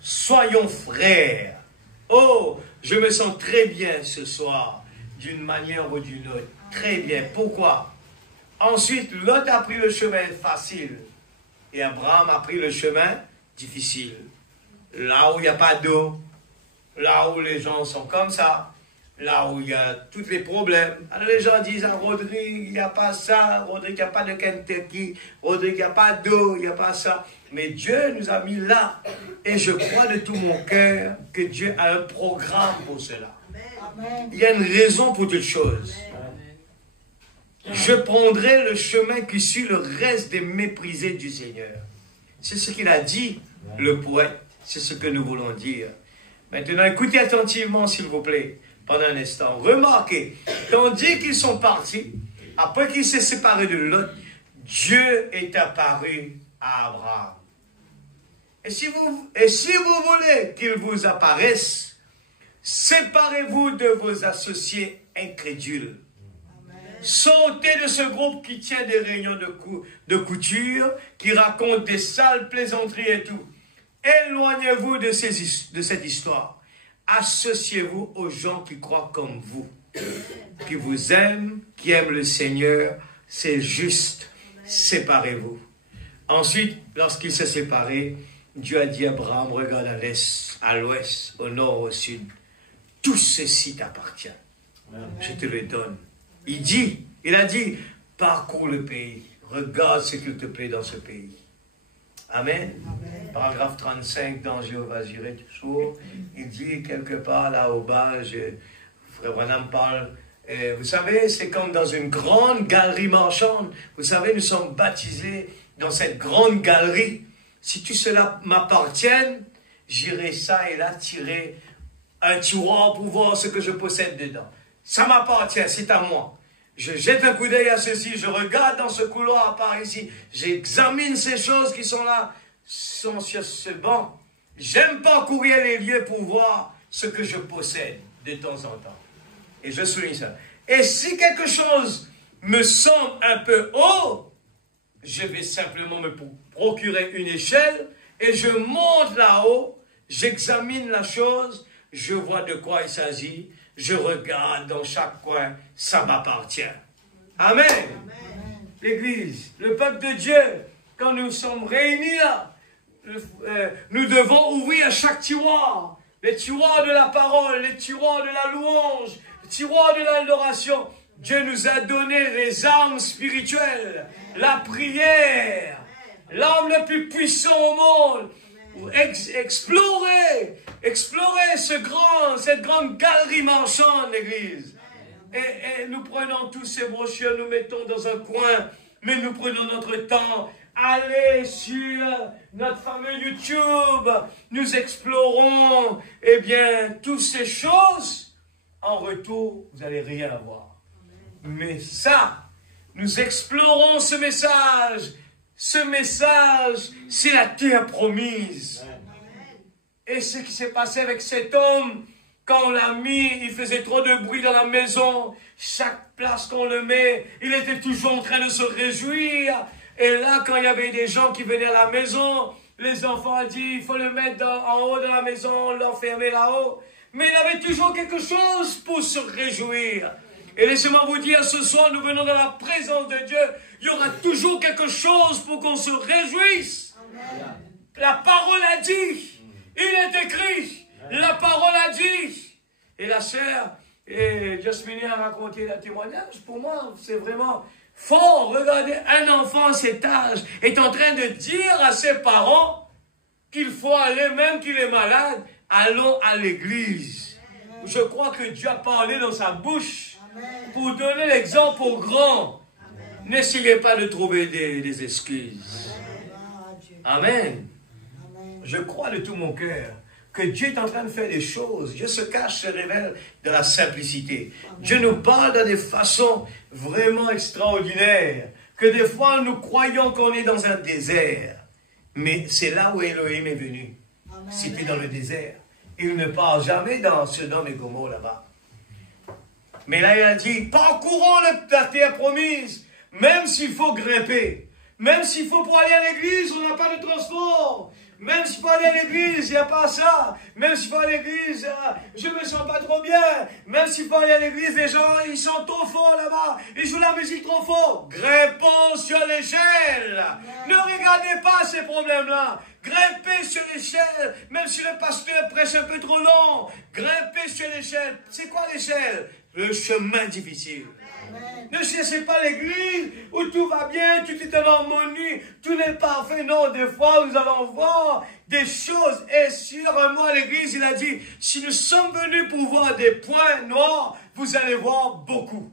Soyons frères. Oh, je me sens très bien ce soir, d'une manière ou d'une autre. Très bien. Pourquoi? Ensuite, Lot a pris le chemin facile. Et Abraham a pris le chemin difficile. Là où il n'y a pas d'eau. Là où les gens sont comme ça. Là où il y a tous les problèmes. Alors les gens disent à Rodrigue, il n'y a pas ça. Rodrigue, il n'y a pas de Kentucky. Rodrigue, il n'y a pas d'eau. Il n'y a pas ça. Mais Dieu nous a mis là. Et je crois de tout mon cœur que Dieu a un programme pour cela. Amen. Il y a une raison pour toutes choses. Je prendrai le chemin qui suit le reste des méprisés du Seigneur. C'est ce qu'il a dit, le poète. C'est ce que nous voulons dire. Maintenant, écoutez attentivement, s'il vous plaît, pendant un instant. Remarquez, tandis qu'ils sont partis, après qu'il s'est séparé de Lot, Dieu est apparu à Abraham. Et si vous voulez qu'il vous apparaisse, séparez-vous de vos associés incrédules. Sortez de ce groupe qui tient des réunions de couture, qui raconte des sales plaisanteries et tout. Éloignez-vous de cette histoire. Associez-vous aux gens qui croient comme vous, qui vous aiment, qui aiment le Seigneur. C'est juste. Séparez-vous. Ensuite, lorsqu'il s'est séparé, Dieu a dit à Abraham, regarde à l'est, à l'ouest, au nord, au sud. Tout ceci t'appartient. Je te le donne. Il a dit, parcours le pays, regarde ce qu'il te plaît dans ce pays. Amen. Amen. Paragraphe 35 dans Jéhovah Jireh toujours, il dit quelque part là au bas, Frère Branham parle, vous savez, c'est comme dans une grande galerie marchande. Vous savez, nous sommes baptisés dans cette grande galerie. Si tout cela m'appartienne, j'irai ça et là tirer un tiroir pour voir ce que je possède dedans. Ça m'appartient, c'est à moi. Je jette un coup d'œil à ceci, je regarde dans ce couloir par ici, j'examine ces choses qui sont là, sont sur ce banc. J'aime parcourir les lieux pour voir ce que je possède de temps en temps. Et je souligne ça. Et si quelque chose me semble un peu haut, je vais simplement me procurer une échelle et je monte là-haut, j'examine la chose, je vois de quoi il s'agit. Je regarde dans chaque coin, ça m'appartient. Amen. L'Église, le peuple de Dieu, quand nous sommes réunis là, nous devons ouvrir chaque tiroir. Les tiroirs de la parole, les tiroirs de la louange, les tiroirs de l'adoration. Dieu nous a donné les armes spirituelles, la prière, l'arme la plus puissante au monde. Explorer cette grande galerie marchande, l'Église. Et nous prenons tous ces brochures, nous mettons dans un coin, mais nous prenons notre temps. Allez sur notre fameux YouTube, nous explorons, eh bien, toutes ces choses. En retour, vous n'allez rien avoir. Mais ça, nous explorons ce message. Ce message, c'est la terre promise. Et ce qui s'est passé avec cet homme, quand on l'a mis, il faisait trop de bruit dans la maison. Chaque place qu'on le met, il était toujours en train de se réjouir. Et là, quand il y avait des gens qui venaient à la maison, les enfants ont dit, il faut le mettre en haut de la maison, l'enfermer là-haut. Mais il avait toujours quelque chose pour se réjouir. Et laissez-moi vous dire, ce soir, nous venons dans la présence de Dieu. Il y aura toujours quelque chose pour qu'on se réjouisse. Amen. La parole a dit. Il est écrit. La parole a dit. Et la sœur, et Jasmine a raconté le témoignage. Pour moi, c'est vraiment fort. Regardez, un enfant à cet âge est en train de dire à ses parents qu'il faut aller, même qu'il est malade, allons à l'église. Je crois que Dieu a parlé dans sa bouche pour donner l'exemple aux grands. N'essayez pas de trouver des excuses. Amen. Je crois de tout mon cœur que Dieu est en train de faire des choses. Dieu se cache, se révèle dans la simplicité. Dieu nous parle de des façons vraiment extraordinaires. Que des fois, nous croyons qu'on est dans un désert. Mais c'est là où Elohim est venu. C'était dans le désert. Il ne part jamais dans Sodome et Gomorrhe là-bas. Mais là, il a dit, parcourons la terre promise, même s'il faut grimper. Même s'il faut pour aller à l'église, on n'a pas de transport. Même s'il faut aller à l'église, il n'y a pas ça. Même s'il faut aller à l'église, je ne me sens pas trop bien. Même s'il faut aller à l'église, les gens, ils sont trop forts là-bas. Ils jouent la musique trop fort. Grimpons sur l'échelle. Ne regardez pas ces problèmes-là. Grimpez sur l'échelle. Même si le pasteur prêche un peu trop long. Grimpez sur l'échelle. C'est quoi l'échelle? Le chemin difficile. Ne cherchez pas l'église où tout va bien, tout est en harmonie, tout n'est parfait. Non, des fois, nous allons voir des choses. Et sur un mois à l'église, il a dit, si nous sommes venus pour voir des points noirs, vous allez voir beaucoup.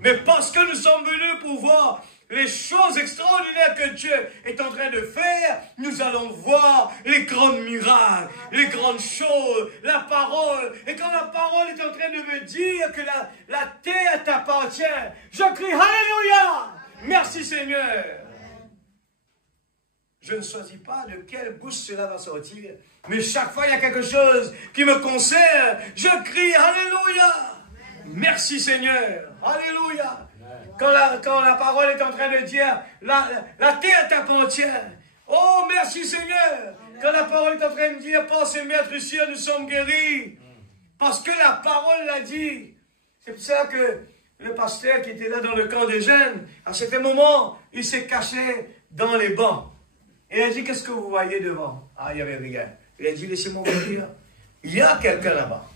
Mais parce que nous sommes venus pour voir les choses extraordinaires que Dieu est en train de faire, nous allons voir les grands miracles, les grandes choses, la parole. Et quand la parole est en train de me dire que la terre t'appartient, je crie Alléluia! Merci Seigneur! Je ne choisis pas de quelle bouche cela va sortir, mais chaque fois il y a quelque chose qui me concerne, je crie Alléluia! Merci Seigneur! Alléluia! Quand la parole est en train de dire, la terre t'appartient. Oh, merci Seigneur. Quand la parole est en train de dire, par ces maîtres cieux, nous sommes guéris. Parce que la parole l'a dit. C'est pour ça que le pasteur qui était là dans le camp des jeunes, à certain moment, il s'est caché dans les bancs. Et il a dit, qu'est-ce que vous voyez devant? Ah, il n'y avait rien. Il a dit, laissez-moi vous dire, il y a quelqu'un là-bas.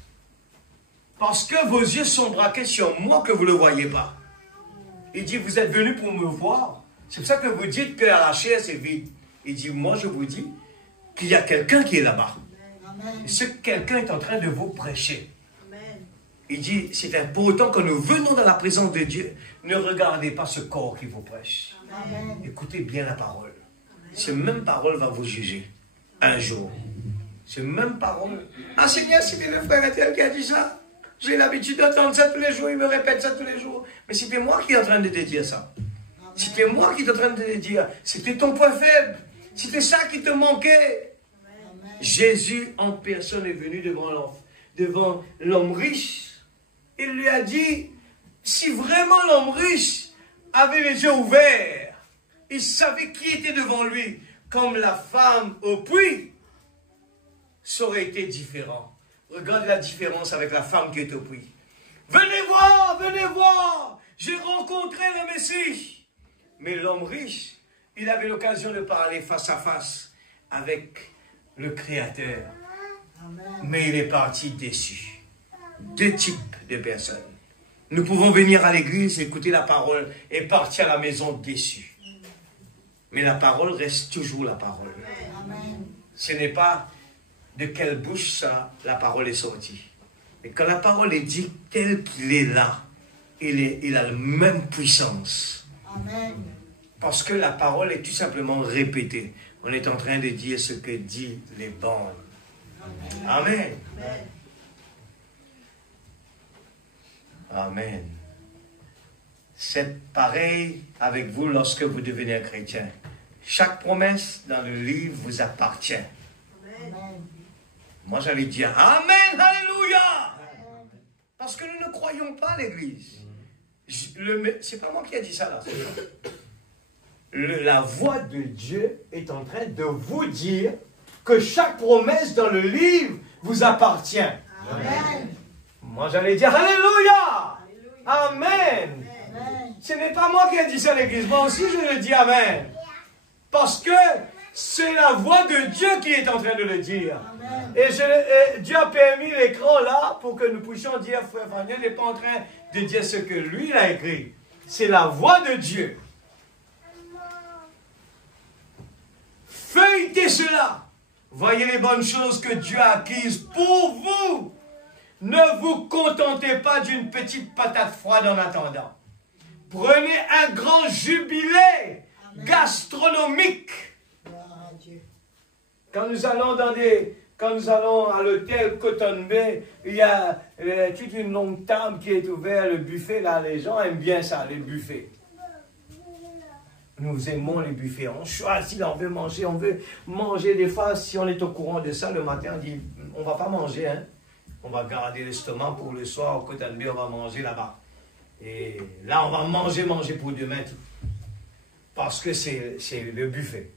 Parce que vos yeux sont braqués sur moi que vous ne le voyez pas. Il dit, vous êtes venus pour me voir. C'est pour ça que vous dites que la chair, c'est vide. Il dit, moi, je vous dis qu'il y a quelqu'un qui est là-bas. Et ce quelqu'un est en train de vous prêcher. Amen. Il dit, c'est important que nous venons dans la présence de Dieu. Ne regardez pas ce corps qui vous prêche. Amen. Écoutez bien la parole. Cette même parole va vous juger un jour. Cette même parole. Ah Seigneur, c'était le frère Etienne qui a dit ça. J'ai l'habitude d'entendre ça tous les jours, il me répète ça tous les jours. Mais c'était moi qui est en train de te dire ça. C'était moi qui est en train de te dire. C'était ton point faible. C'était ça qui te manquait. Amen. Jésus en personne est venu devant l'homme riche. Il lui a dit, si vraiment l'homme riche avait les yeux ouverts, il savait qui était devant lui, comme la femme au puits, ça aurait été différent. Regarde la différence avec la femme qui est au puits. Venez voir, j'ai rencontré le Messie. Mais l'homme riche, il avait l'occasion de parler face à face avec le Créateur. Amen. Mais il est parti déçu. Deux types de personnes. Nous pouvons venir à l'église, écouter la parole et partir à la maison déçu. Mais la parole reste toujours la parole. Amen. Ce n'est pas de quelle bouche ça, la parole est sortie. Et quand la parole est dite tel qu'il est là, il a la même puissance. Amen. Parce que la parole est tout simplement répétée. On est en train de dire ce que dit les bandes. Amen. Amen. Amen. C'est pareil avec vous lorsque vous devenez un chrétien. Chaque promesse dans le livre vous appartient. Amen. Moi, j'allais dire Amen, Alléluia. Parce que nous ne croyons pas à l'Église. C'est pas moi qui ai dit ça là. La voix de Dieu est en train de vous dire que chaque promesse dans le livre vous appartient. Amen. Moi, j'allais dire Alléluia. Amen. Ce n'est pas moi qui ai dit ça à l'église, moi aussi je le dis Amen. Parce que c'est la voix de Dieu qui est en train de le dire. Et Dieu a permis l'écran là pour que nous puissions dire, frère Faniel n'est pas en train de dire ce que lui il a écrit. C'est la voix de Dieu. Feuilletez cela. Voyez les bonnes choses que Dieu a acquises pour vous. Ne vous contentez pas d'une petite patate froide en attendant. Prenez un grand jubilé gastronomique. Quand nous allons à l'hôtel Cotton Bay, il y a toute une longue table qui est ouverte, le buffet là, les gens aiment bien ça, les buffets. Nous aimons les buffets, on choisit, on veut manger des fois, si on est au courant de ça, le matin on dit, on ne va pas manger, hein. On va garder l'estomac pour le soir, au Cotton Bay, on va manger là-bas. Et là, on va manger pour demain tout. Parce que c'est le buffet.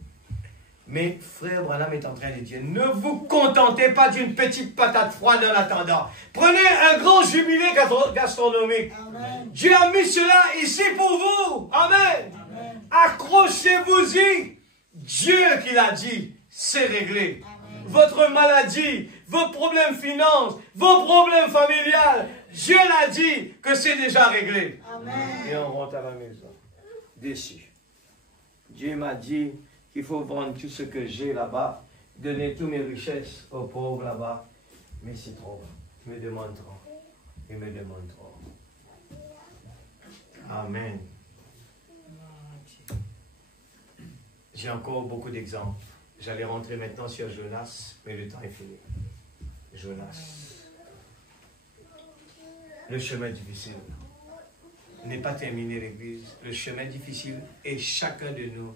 Mais frère Branham est en train de dire, ne vous contentez pas d'une petite patate froide en attendant. Prenez un grand jubilé gastronomique. Amen. Dieu a mis cela ici pour vous. Amen. Amen. Accrochez-vous-y. Dieu qui l'a dit, c'est réglé. Amen. Votre maladie, vos problèmes finances, vos problèmes familiales, Dieu l'a dit que c'est déjà réglé. Amen. Et on rentre à la maison, déçu. Dieu m'a dit qu'il faut vendre tout ce que j'ai là-bas, donner toutes mes richesses aux pauvres là-bas. Mais c'est trop. Ils me demandent trop. Ils me demandent trop. Amen. J'ai encore beaucoup d'exemples. J'allais rentrer maintenant sur Jonas, mais le temps est fini. Jonas. Le chemin difficile n'est pas terminé, l'Église. Le chemin difficile, et chacun de nous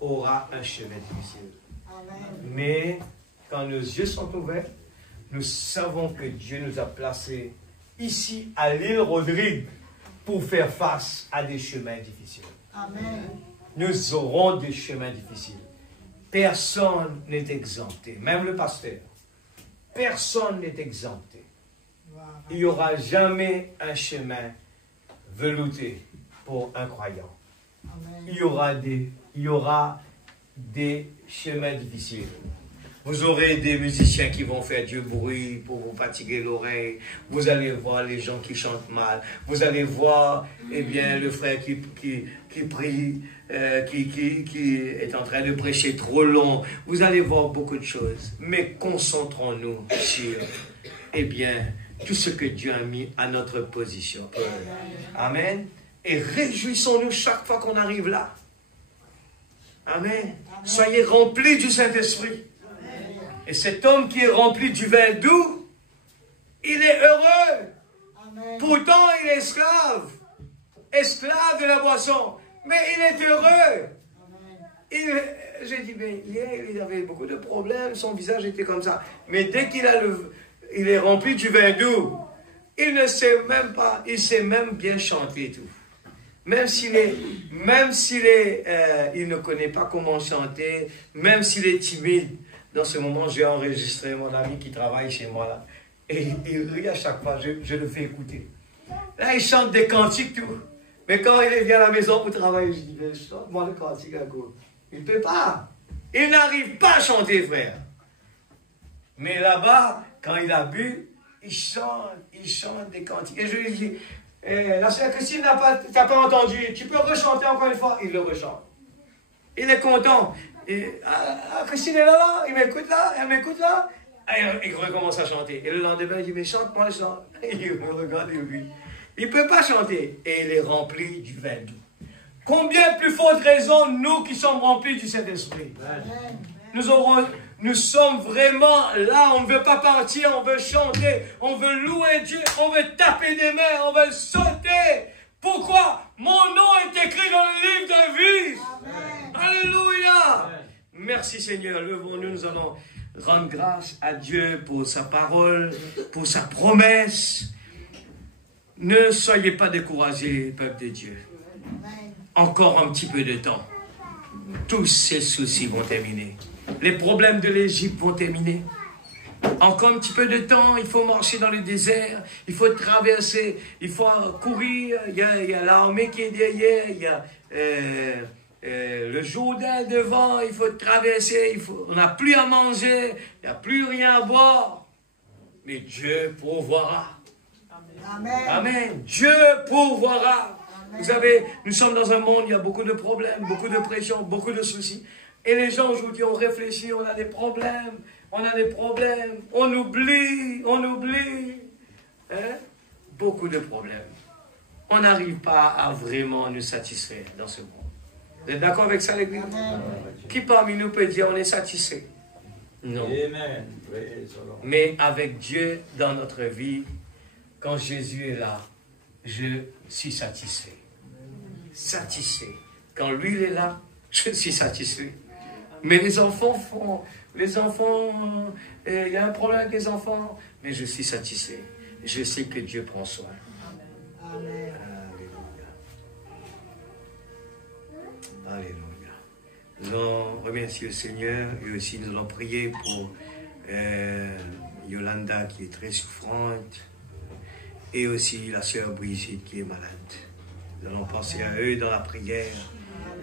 aura un chemin difficile. Amen. Mais quand nos yeux sont ouverts, nous savons que Dieu nous a placés ici à l'île Rodrigue pour faire face à des chemins difficiles. Amen. Nous aurons des chemins difficiles. Personne n'est exempté, même le pasteur. Personne n'est exempté. Il n'y aura jamais un chemin velouté pour un croyant. Amen. Il y aura des chemins difficiles. Vous aurez des musiciens qui vont faire du bruit pour vous fatiguer l'oreille. Vous allez voir les gens qui chantent mal. Vous allez voir, eh bien, le frère qui prie, qui est en train de prêcher trop long. Vous allez voir beaucoup de choses. Mais concentrons-nous sur, eh bien, tout ce que Dieu a mis à notre position. Amen. Et réjouissons-nous chaque fois qu'on arrive là. Amen. Soyez remplis du Saint-Esprit. Et cet homme qui est rempli du vin doux, il est heureux. Amen. Pourtant, il est esclave de la boisson. Mais il est heureux. J'ai dit, ben, hier, il avait beaucoup de problèmes, son visage était comme ça. Mais dès qu'il il est rempli du vin doux, il ne sait même pas, il sait même bien chanter et tout. Même s'il il ne connaît pas comment chanter, même s'il est timide. Dans ce moment, j'ai enregistré mon ami qui travaille chez moi là. Et il rit à chaque fois, je le fais écouter. Là, il chante des cantiques, tout. Mais quand il vient à la maison pour travailler, je dis, chante-moi le cantique à gauche. Il ne peut pas. Il n'arrive pas à chanter, frère. Mais là-bas, quand il a bu, il chante des cantiques. Et je lui dis, la sœur Christine t'as pas entendu, tu peux rechanter encore une fois. Il le rechante. Il est content. Et, Christine est là, il m'écoute là, elle m'écoute là. Et il recommence à chanter. Et le lendemain, il dit, mais chante-moi le chant. Et il me regarde et lui. Il ne peut pas chanter. Et il est rempli du vin doux. Combien plus forte raison, nous qui sommes remplis du Saint-Esprit. Nous sommes vraiment là, on ne veut pas partir, on veut chanter, on veut louer Dieu, on veut taper des mains, on veut sauter. Pourquoi? Mon nom est écrit dans le livre de vie. Alléluia. Merci Seigneur, levons-nous, nous allons rendre grâce à Dieu pour sa parole, pour sa promesse. Ne soyez pas découragés, peuple de Dieu. Encore un petit peu de temps. Tous ces soucis vont terminer. Les problèmes de l'Égypte vont terminer. Encore un petit peu de temps, il faut marcher dans le désert, il faut traverser, il faut courir. Il y a l'armée qui est derrière, il y a le Jourdain devant, il faut traverser, on n'a plus à manger, il n'y a plus rien à boire. Mais Dieu pourvoira. Amen. Amen. Dieu pourvoira. Amen. Vous savez, nous sommes dans un monde, il y a beaucoup de problèmes, beaucoup de pression, beaucoup de soucis. Et les gens aujourd'hui, on réfléchit, on a des problèmes, on oublie. Hein? Beaucoup de problèmes. On n'arrive pas à vraiment nous satisfaire dans ce monde. Vous êtes d'accord avec ça, l'Église? Qui parmi nous peut dire on est satisfait? Non. Amen. Mais avec Dieu dans notre vie, quand Jésus est là, je suis satisfait. Satisfait. Quand lui il est là, je suis satisfait. Mais les enfants il y a un problème avec les enfants, mais je suis satisfait. Je sais que Dieu prend soin. Amen. Alléluia. Alléluia. Nous allons remercier le Seigneur et aussi nous allons prier pour Yolanda qui est très souffrante et aussi la sœur Brigitte qui est malade. Nous allons penser à eux dans la prière.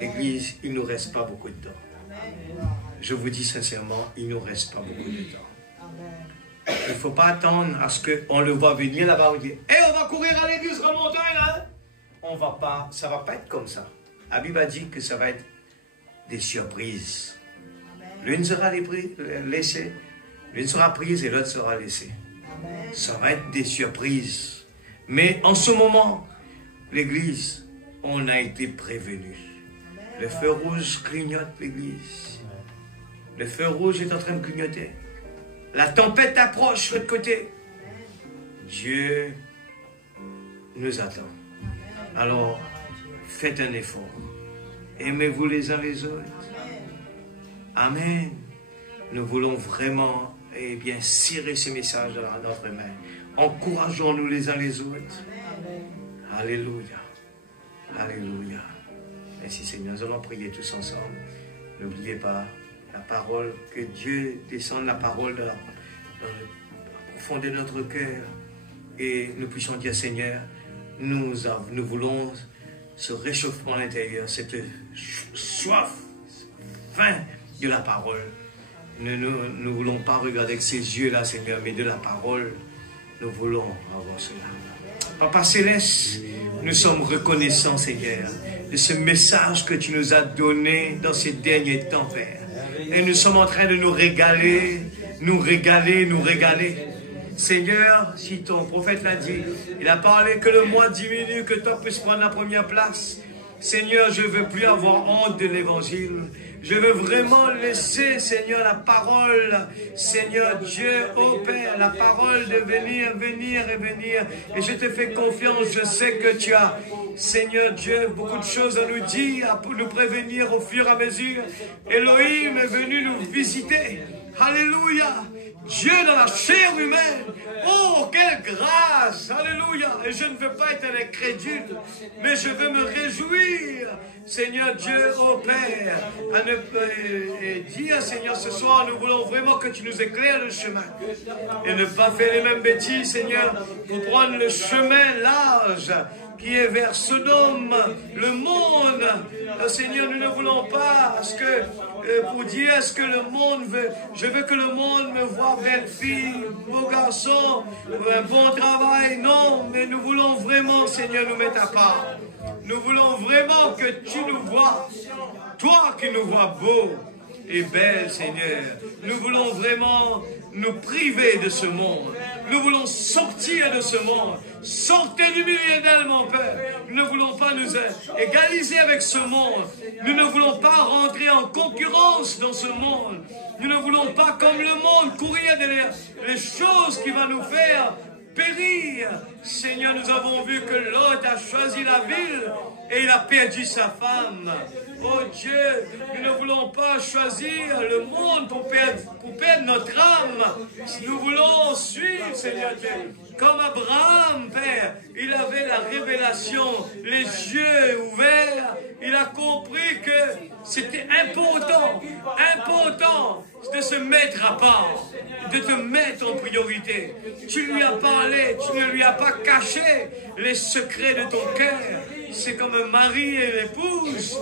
L'Église, il ne nous reste pas beaucoup de temps. Je vous dis sincèrement, il ne nous reste pas beaucoup de temps. Il ne faut pas attendre à ce qu'on le voit venir là-bas et dire « Hey, on va courir à l'église remonter là !» Ça ne va pas être comme ça. La Bible a dit que ça va être des surprises. L'une sera laissée, l'une sera prise et l'autre sera laissée. Ça va être des surprises. Mais en ce moment, l'église, on a été prévenu. Le feu rouge clignote l'église. Le feu rouge est en train de clignoter. La tempête approche de l'autre côté. Dieu nous attend. Alors, faites un effort. Aimez-vous les uns les autres. Amen. Nous voulons vraiment serrer ce message dans notre main. Encourageons-nous les uns les autres. Alléluia. Alléluia. Merci Seigneur. Nous allons prier tous ensemble. N'oubliez pas la parole, que Dieu descende la parole dans la profondeur de notre cœur et nous puissions dire Seigneur, nous voulons ce réchauffement à l'intérieur, cette soif, faim de la parole. Nous ne voulons pas regarder avec ces yeux-là, Seigneur, mais de la parole, nous voulons avoir cela. Papa Céleste, nous sommes reconnaissants, Seigneur, de ce message que tu nous as donné dans ces derniers temps, Père. Et nous sommes en train de nous régaler. Seigneur, si ton prophète l'a dit, il a parlé que le moi diminue, que toi puisses prendre la première place. Seigneur, je ne veux plus avoir honte de l'évangile. Je veux vraiment laisser, Seigneur, la parole, Seigneur Dieu, ô Père, la parole de venir. Et je te fais confiance, je sais que tu as, Seigneur Dieu, beaucoup de choses à nous dire, à nous prévenir au fur et à mesure. Elohim est venu nous visiter. Alléluia. Dieu dans la chair humaine. Oh, quelle grâce. Alléluia. Et je ne veux pas être un incrédule, mais je veux me réjouir. Seigneur Dieu, ô Père, et dire, Seigneur, ce soir, nous voulons vraiment que tu nous éclaires le chemin. Et ne pas faire les mêmes bêtises, Seigneur, pour prendre le chemin large qui est vers Sodome, le monde. Seigneur, nous ne voulons pas pour dire ce que le monde veut. Je veux que le monde me voie belle fille, beau garçon, un bon travail. Non, mais nous voulons vraiment, Seigneur, nous mettre à part. Nous voulons vraiment que tu nous vois, toi qui nous vois beau et belle, Seigneur. Nous voulons vraiment nous priver de ce monde. Nous voulons sortir de ce monde. Sortez du milieu d'elle, mon Père. Nous ne voulons pas nous égaliser avec ce monde. Nous ne voulons pas rentrer en concurrence dans ce monde. Nous ne voulons pas, comme le monde, courir derrière les choses qui vont nous faire périr. Seigneur, nous avons vu que Lot a choisi la ville et il a perdu sa femme. Oh Dieu, nous ne voulons pas choisir le monde pour perdre notre âme. Nous voulons suivre, Seigneur Dieu. Comme Abraham, Père, il avait la révélation, les yeux ouverts. Il a compris que c'était important de se mettre à part, de te mettre en priorité. Tu lui as parlé, tu ne lui as pas caché les secrets de ton cœur. C'est comme un mari et l'épouse.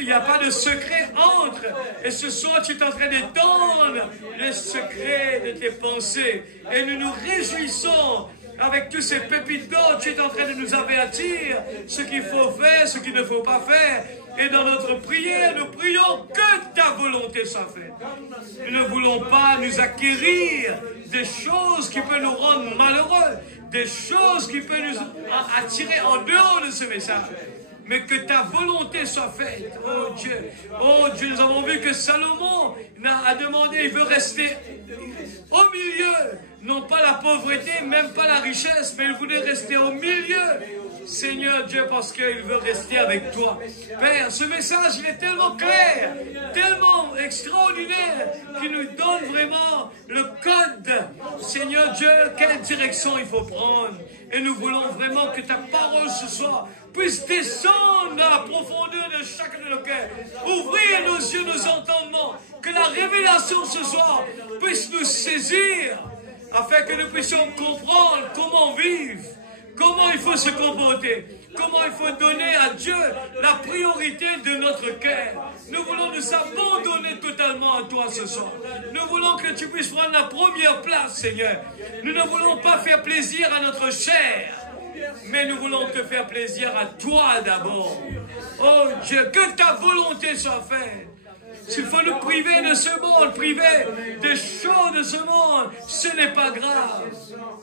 Il n'y a pas de secret entre. Et ce soir, tu es en train d'étendre les secrets de tes pensées. Et nous nous réjouissons avec tous ces pépites d'or. Tu es en train de nous avertir ce qu'il faut faire, ce qu'il ne faut pas faire. Et dans notre prière, nous prions que ta volonté soit faite. Nous ne voulons pas nous acquérir des choses qui peuvent nous rendre malheureux, des choses qui peuvent nous attirer en dehors de ce message. Mais que ta volonté soit faite, oh Dieu, nous avons vu que Salomon a demandé, il veut rester au milieu, non pas la pauvreté, même pas la richesse, mais il voulait rester au milieu. Seigneur Dieu, parce qu'il veut rester avec toi. Père, ce message, il est tellement clair, tellement extraordinaire, qu'il nous donne vraiment le code. Seigneur Dieu, quelle direction il faut prendre. Et nous voulons vraiment que ta parole ce soir puisse descendre dans la profondeur de chacun de nos cœurs. Ouvrir nos yeux, nos entendements. Que la révélation ce soir puisse nous saisir, afin que nous puissions comprendre comment vivre. Comment il faut se comporter, comment il faut donner à Dieu la priorité de notre cœur. Nous voulons nous abandonner totalement à toi ce soir. Nous voulons que tu puisses prendre la première place, Seigneur. Nous ne voulons pas faire plaisir à notre chair, mais nous voulons te faire plaisir à toi d'abord. Oh Dieu, que ta volonté soit faite. S'il faut nous priver de ce monde, priver des choses de ce monde, ce n'est pas grave.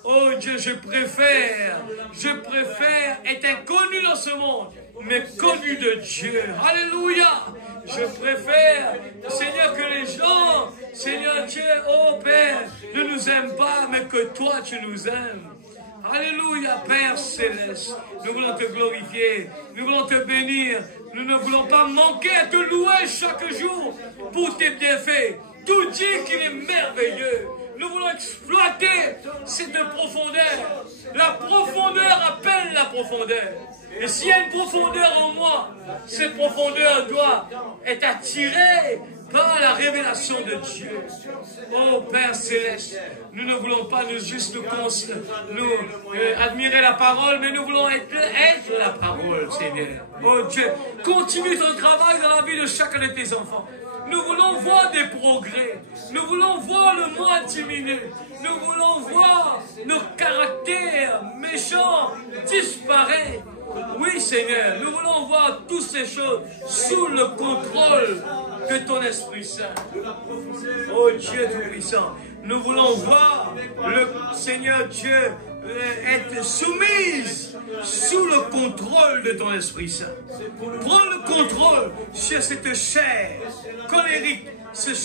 Oh Dieu, je préfère être inconnu dans ce monde, mais connu de Dieu. Alléluia. Je préfère, Seigneur, que les gens, Seigneur Dieu, oh Père, ne nous aiment pas, mais que toi, tu nous aimes. Alléluia, Père Céleste. Nous voulons te glorifier, nous voulons te bénir. Nous ne voulons pas manquer à te louer chaque jour pour tes bienfaits. Tout dit qu'il est merveilleux. Nous voulons exploiter cette profondeur. La profondeur appelle la profondeur. Et s'il y a une profondeur en moi, cette profondeur doit être attirée par la révélation de Dieu. Oh Père Céleste, nous ne voulons pas nous admirer la parole, mais nous voulons être la parole, Seigneur. Oh Dieu, continue ton travail dans la vie de chacun de tes enfants. Nous voulons voir des progrès. Nous voulons voir le moi diminuer. Nous voulons voir nos caractères méchants disparaître. Oui, Seigneur, nous voulons voir toutes ces choses sous le contrôle de ton Esprit Saint. Oh Dieu Tout-Puissant, nous voulons voir le Seigneur Dieu être soumise sous le contrôle de ton Esprit Saint. Prends le contrôle sur cette chair colérique, cette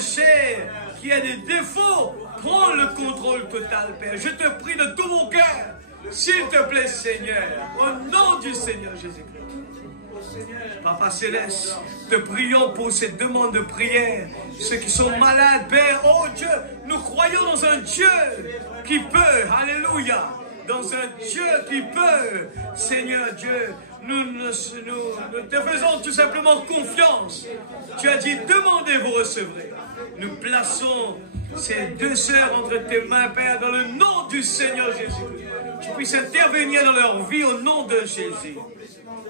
chair qui a des défauts. Prends le contrôle total, Père. Je te prie de tout mon cœur, s'il te plaît, Seigneur, au nom du Seigneur Jésus-Christ. Papa Céleste, te prions pour cette demande de prière. Ceux qui sont malades, Père, oh Dieu, nous croyons dans un Dieu qui peut, alléluia, dans un Dieu qui peut, Seigneur Dieu, nous te faisons tout simplement confiance. Tu as dit, demandez, vous recevrez. Nous plaçons ces deux sœurs entre tes mains, Père, dans le nom du Seigneur Jésus. Tu puisses intervenir dans leur vie au nom de Jésus.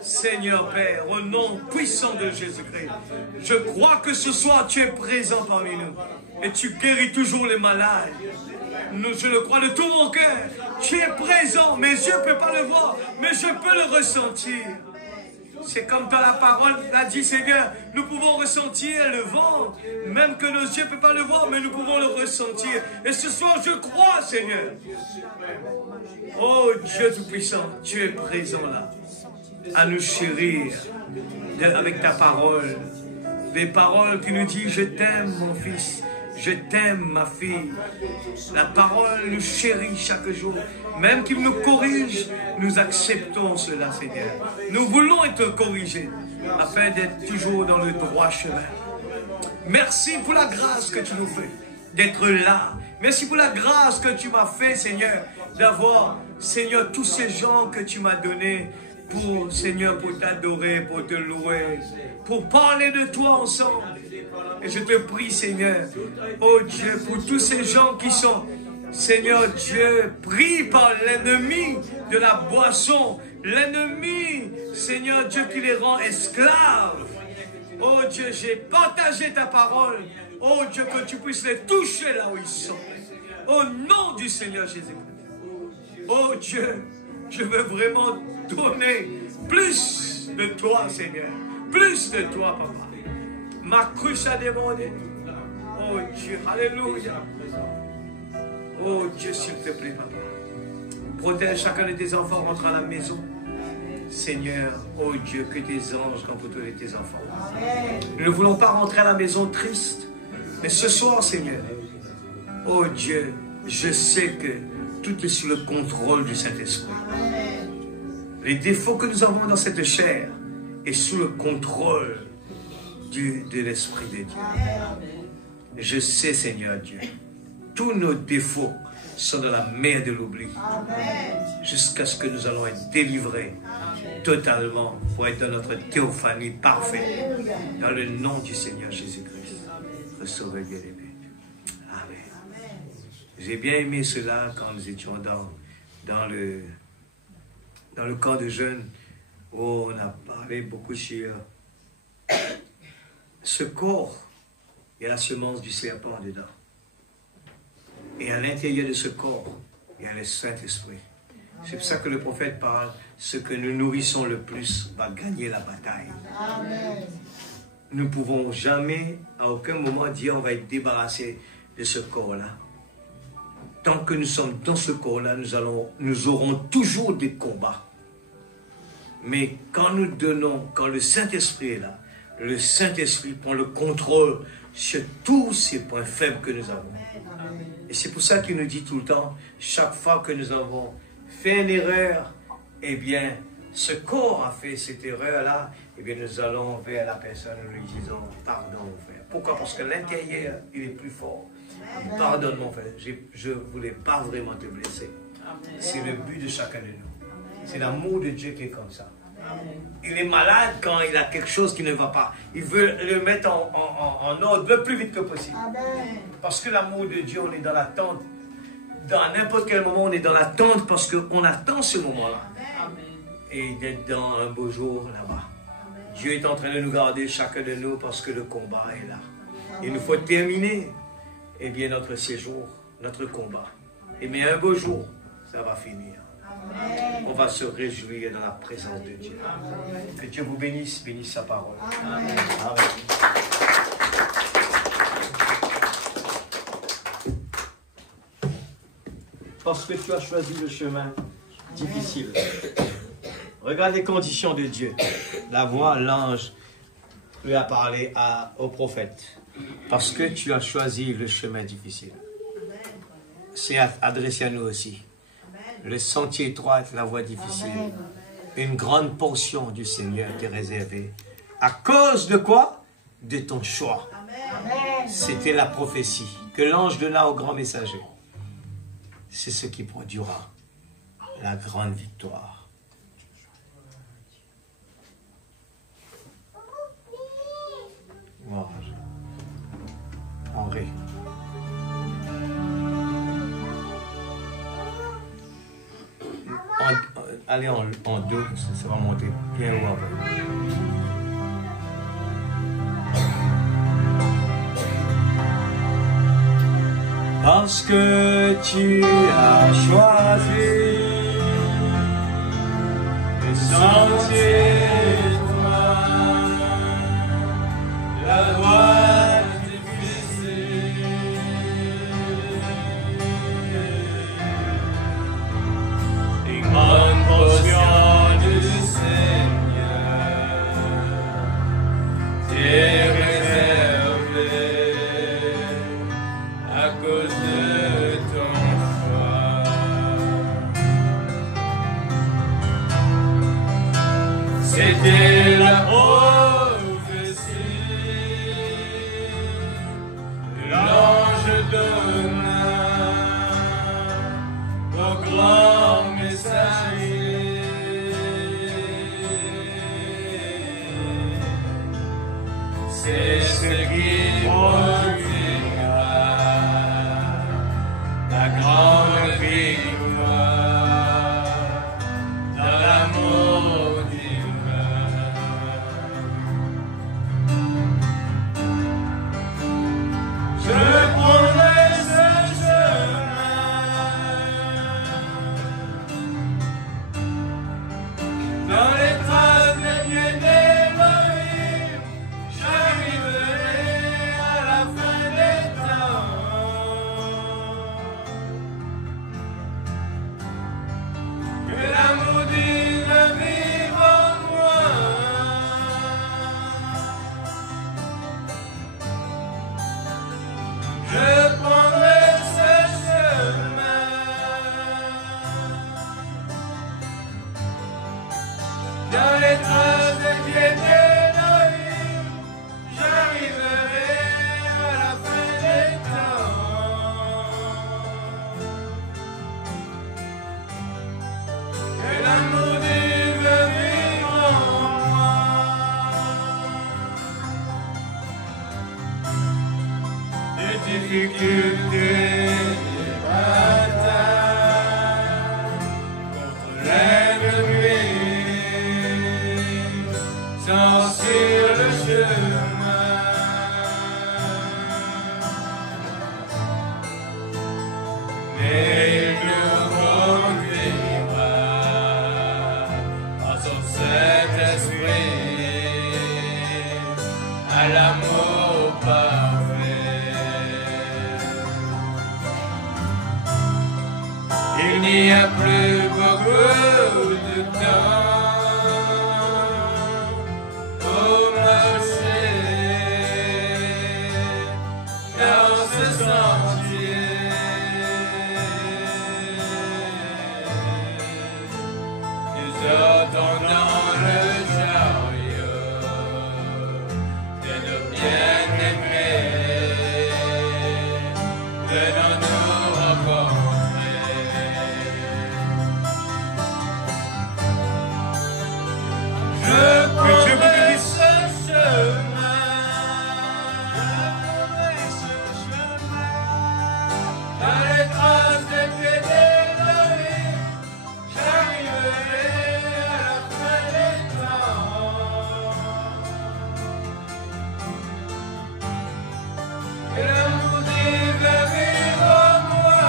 Seigneur Père, au nom puissant de Jésus-Christ, je crois que ce soir tu es présent parmi nous et tu guéris toujours les malades. Je le crois de tout mon cœur. Tu es présent, mes yeux ne peuvent pas le voir, mais je peux le ressentir. C'est comme dans la parole l'a dit, Seigneur, nous pouvons ressentir le vent, même que nos yeux ne peuvent pas le voir, mais nous pouvons le ressentir. Et ce soir, je crois, Seigneur. Oh Dieu Tout-Puissant, tu es présent là, à nous chérir avec ta parole. Des paroles qui nous disent, je t'aime mon fils, je t'aime ma fille. La parole nous chérit chaque jour. Même qu'il nous corrige, nous acceptons cela, Seigneur. Nous voulons être corrigés. afin d'être toujours dans le droit chemin. Merci pour la grâce que tu nous fais d'être là. Merci pour la grâce que tu m'as fait, Seigneur, d'avoir, Seigneur, tous ces gens que tu m'as donnés pour, Seigneur, pour t'adorer, pour te louer, pour parler de toi ensemble. Et je te prie, Seigneur, oh Dieu, pour tous ces gens qui sont, Seigneur Dieu, pris par l'ennemi de la boisson, l'ennemi, Seigneur Dieu, qui les rend esclaves. Oh Dieu, j'ai partagé ta parole. Oh Dieu, que tu puisses les toucher là où ils sont. Au nom du Seigneur Jésus-Christ. Oh Dieu, je veux vraiment donner plus de toi, Seigneur. Plus de toi, Papa. Ma cruche a demandé. Oh Dieu, alléluia. Oh Dieu, s'il te plaît, Papa. Protège chacun de tes enfants rentrant à la maison. Seigneur, oh Dieu, que tes anges contrôlent tes enfants. Nous ne voulons pas rentrer à la maison triste. Mais ce soir, Seigneur, oh Dieu, je sais que tout est sous le contrôle du Saint-Esprit. Les défauts que nous avons dans cette chair est sous le contrôle de l'Esprit de Dieu. Je sais, Seigneur Dieu, tous nos défauts sont dans la mer de l'oubli. Jusqu'à ce que nous allons être délivrés totalement pour être dans notre théophanie parfaite. Dans le nom du Seigneur Jésus-Christ. Sauveur bien-aimé. Amen. J'ai bien aimé cela quand nous étions dans le camp de jeunes où on a parlé beaucoup sur ce corps et la semence du serpent dedans. Et à l'intérieur de ce corps, il y a le Saint-Esprit. C'est pour ça que le prophète parle, ce que nous nourrissons le plus va gagner la bataille. Amen. Nous ne pouvons jamais, à aucun moment, dire on va être débarrassé de ce corps-là. Tant que nous sommes dans ce corps-là, nous aurons toujours des combats. Mais quand nous donnons, quand le Saint-Esprit est là, le Saint-Esprit prend le contrôle sur tous ces points faibles que nous avons. Et c'est pour ça qu'il nous dit tout le temps, chaque fois que nous avons fait une erreur, eh bien, ce corps a fait cette erreur-là, eh bien, nous allons vers la personne en lui disant, pardon, mon frère. Pourquoi? Parce que l'intérieur, il est plus fort. Pardonne, mon frère, je ne voulais pas vraiment te blesser. C'est le but de chacun de nous. C'est l'amour de Dieu qui est comme ça. Il est malade quand il a quelque chose qui ne va pas. Il veut le mettre en ordre le plus vite que possible. Parce que l'amour de Dieu, on est dans l'attente. Dans n'importe quel moment, on est dans l'attente parce qu'on attend ce moment-là. Et d'être dans un beau jour là-bas. Dieu est en train de nous garder chacun de nous parce que le combat est là. Il nous faut terminer notre séjour, notre combat. Mais un beau jour, ça va finir. On va se réjouir dans la présence de Dieu. Que Dieu vous bénisse, bénisse sa parole. Amen. Amen. Parce que tu as choisi le chemin difficile. Regarde les conditions de Dieu. La voix, l'ange lui a parlé au prophète. Parce que tu as choisi le chemin difficile. C'est adressé à nous aussi. Le sentier étroit, la voie difficile. Une grande portion du Seigneur t'est réservée. À cause de quoi? De ton choix. C'était la prophétie que l'ange donna au grand messager. C'est ce qui produira la grande victoire. Wow. Henri. Allez en deux, ça va monter bien haut après. Parce que tu as choisi le sentier droit, la voie difficile. Les grandes portions du Seigneur t'est réservé à cause de ton choix. C'est C'était la prophétie, l'ange donna au grand messager. C'est ce qui produira la grande victoire dans l'amour divin. Je prendrai ce chemin dans les traces des pieds d'Élohim. J'arriverai à la fin des temps. Que l'amour divin vive en moi. Je prendrai ce chemin dans les traces des pieds d'Élohim. J'arriverai à la fin des temps. Que l'amour divin vive en moi. Les difficultés, les batailles contre l'ennemi sont sur le chemin. Mais il nous conduira par son Saint-Esprit à l'amour parfait. Il n'y a plus beaucoup de temps pour marcher dans ce sentier. Nous sortons dans le chariot de nos bien-aimés. Venons nous rencontrer. Je prendrai ce chemin dans les traces des pieds d'Élohim. J'arriverai à la fin des temps. Que l'amour divin vive en moi.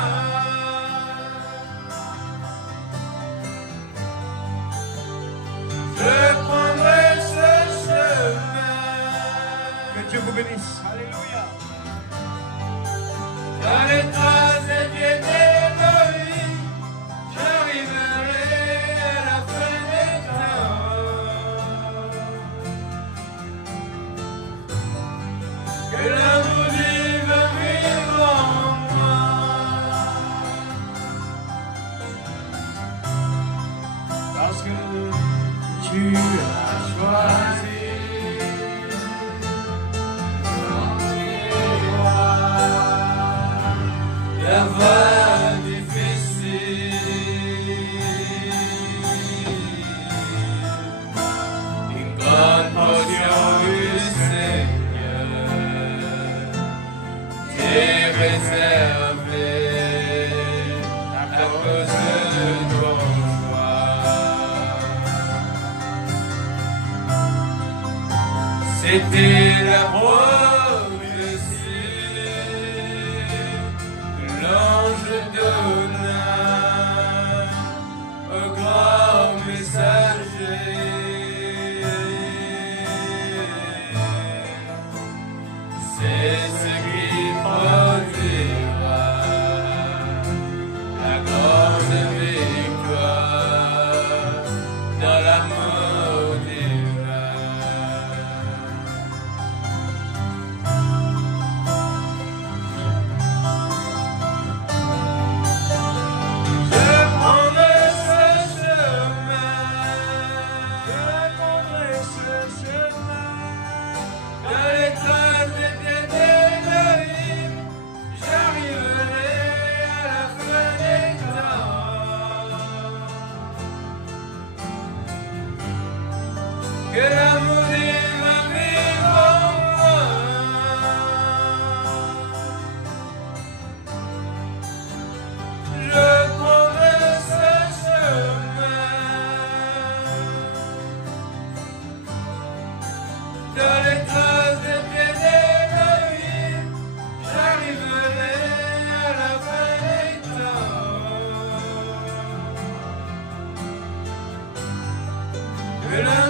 Je prendrai ce chemin. Que Dieu vous bénisse. Alléluia. Dans les traces des pieds d'Élohim, j'arriverai à la fin des temps. Que l'amour divin vive en moi. Parce que tu as choisi la voie difficile, une grande portion du Seigneur t'est réservée à cause de ton choix. C'était la l'ange donna au grand messager. C'est ce qui produira la grande victoire dans l'amour divin. que le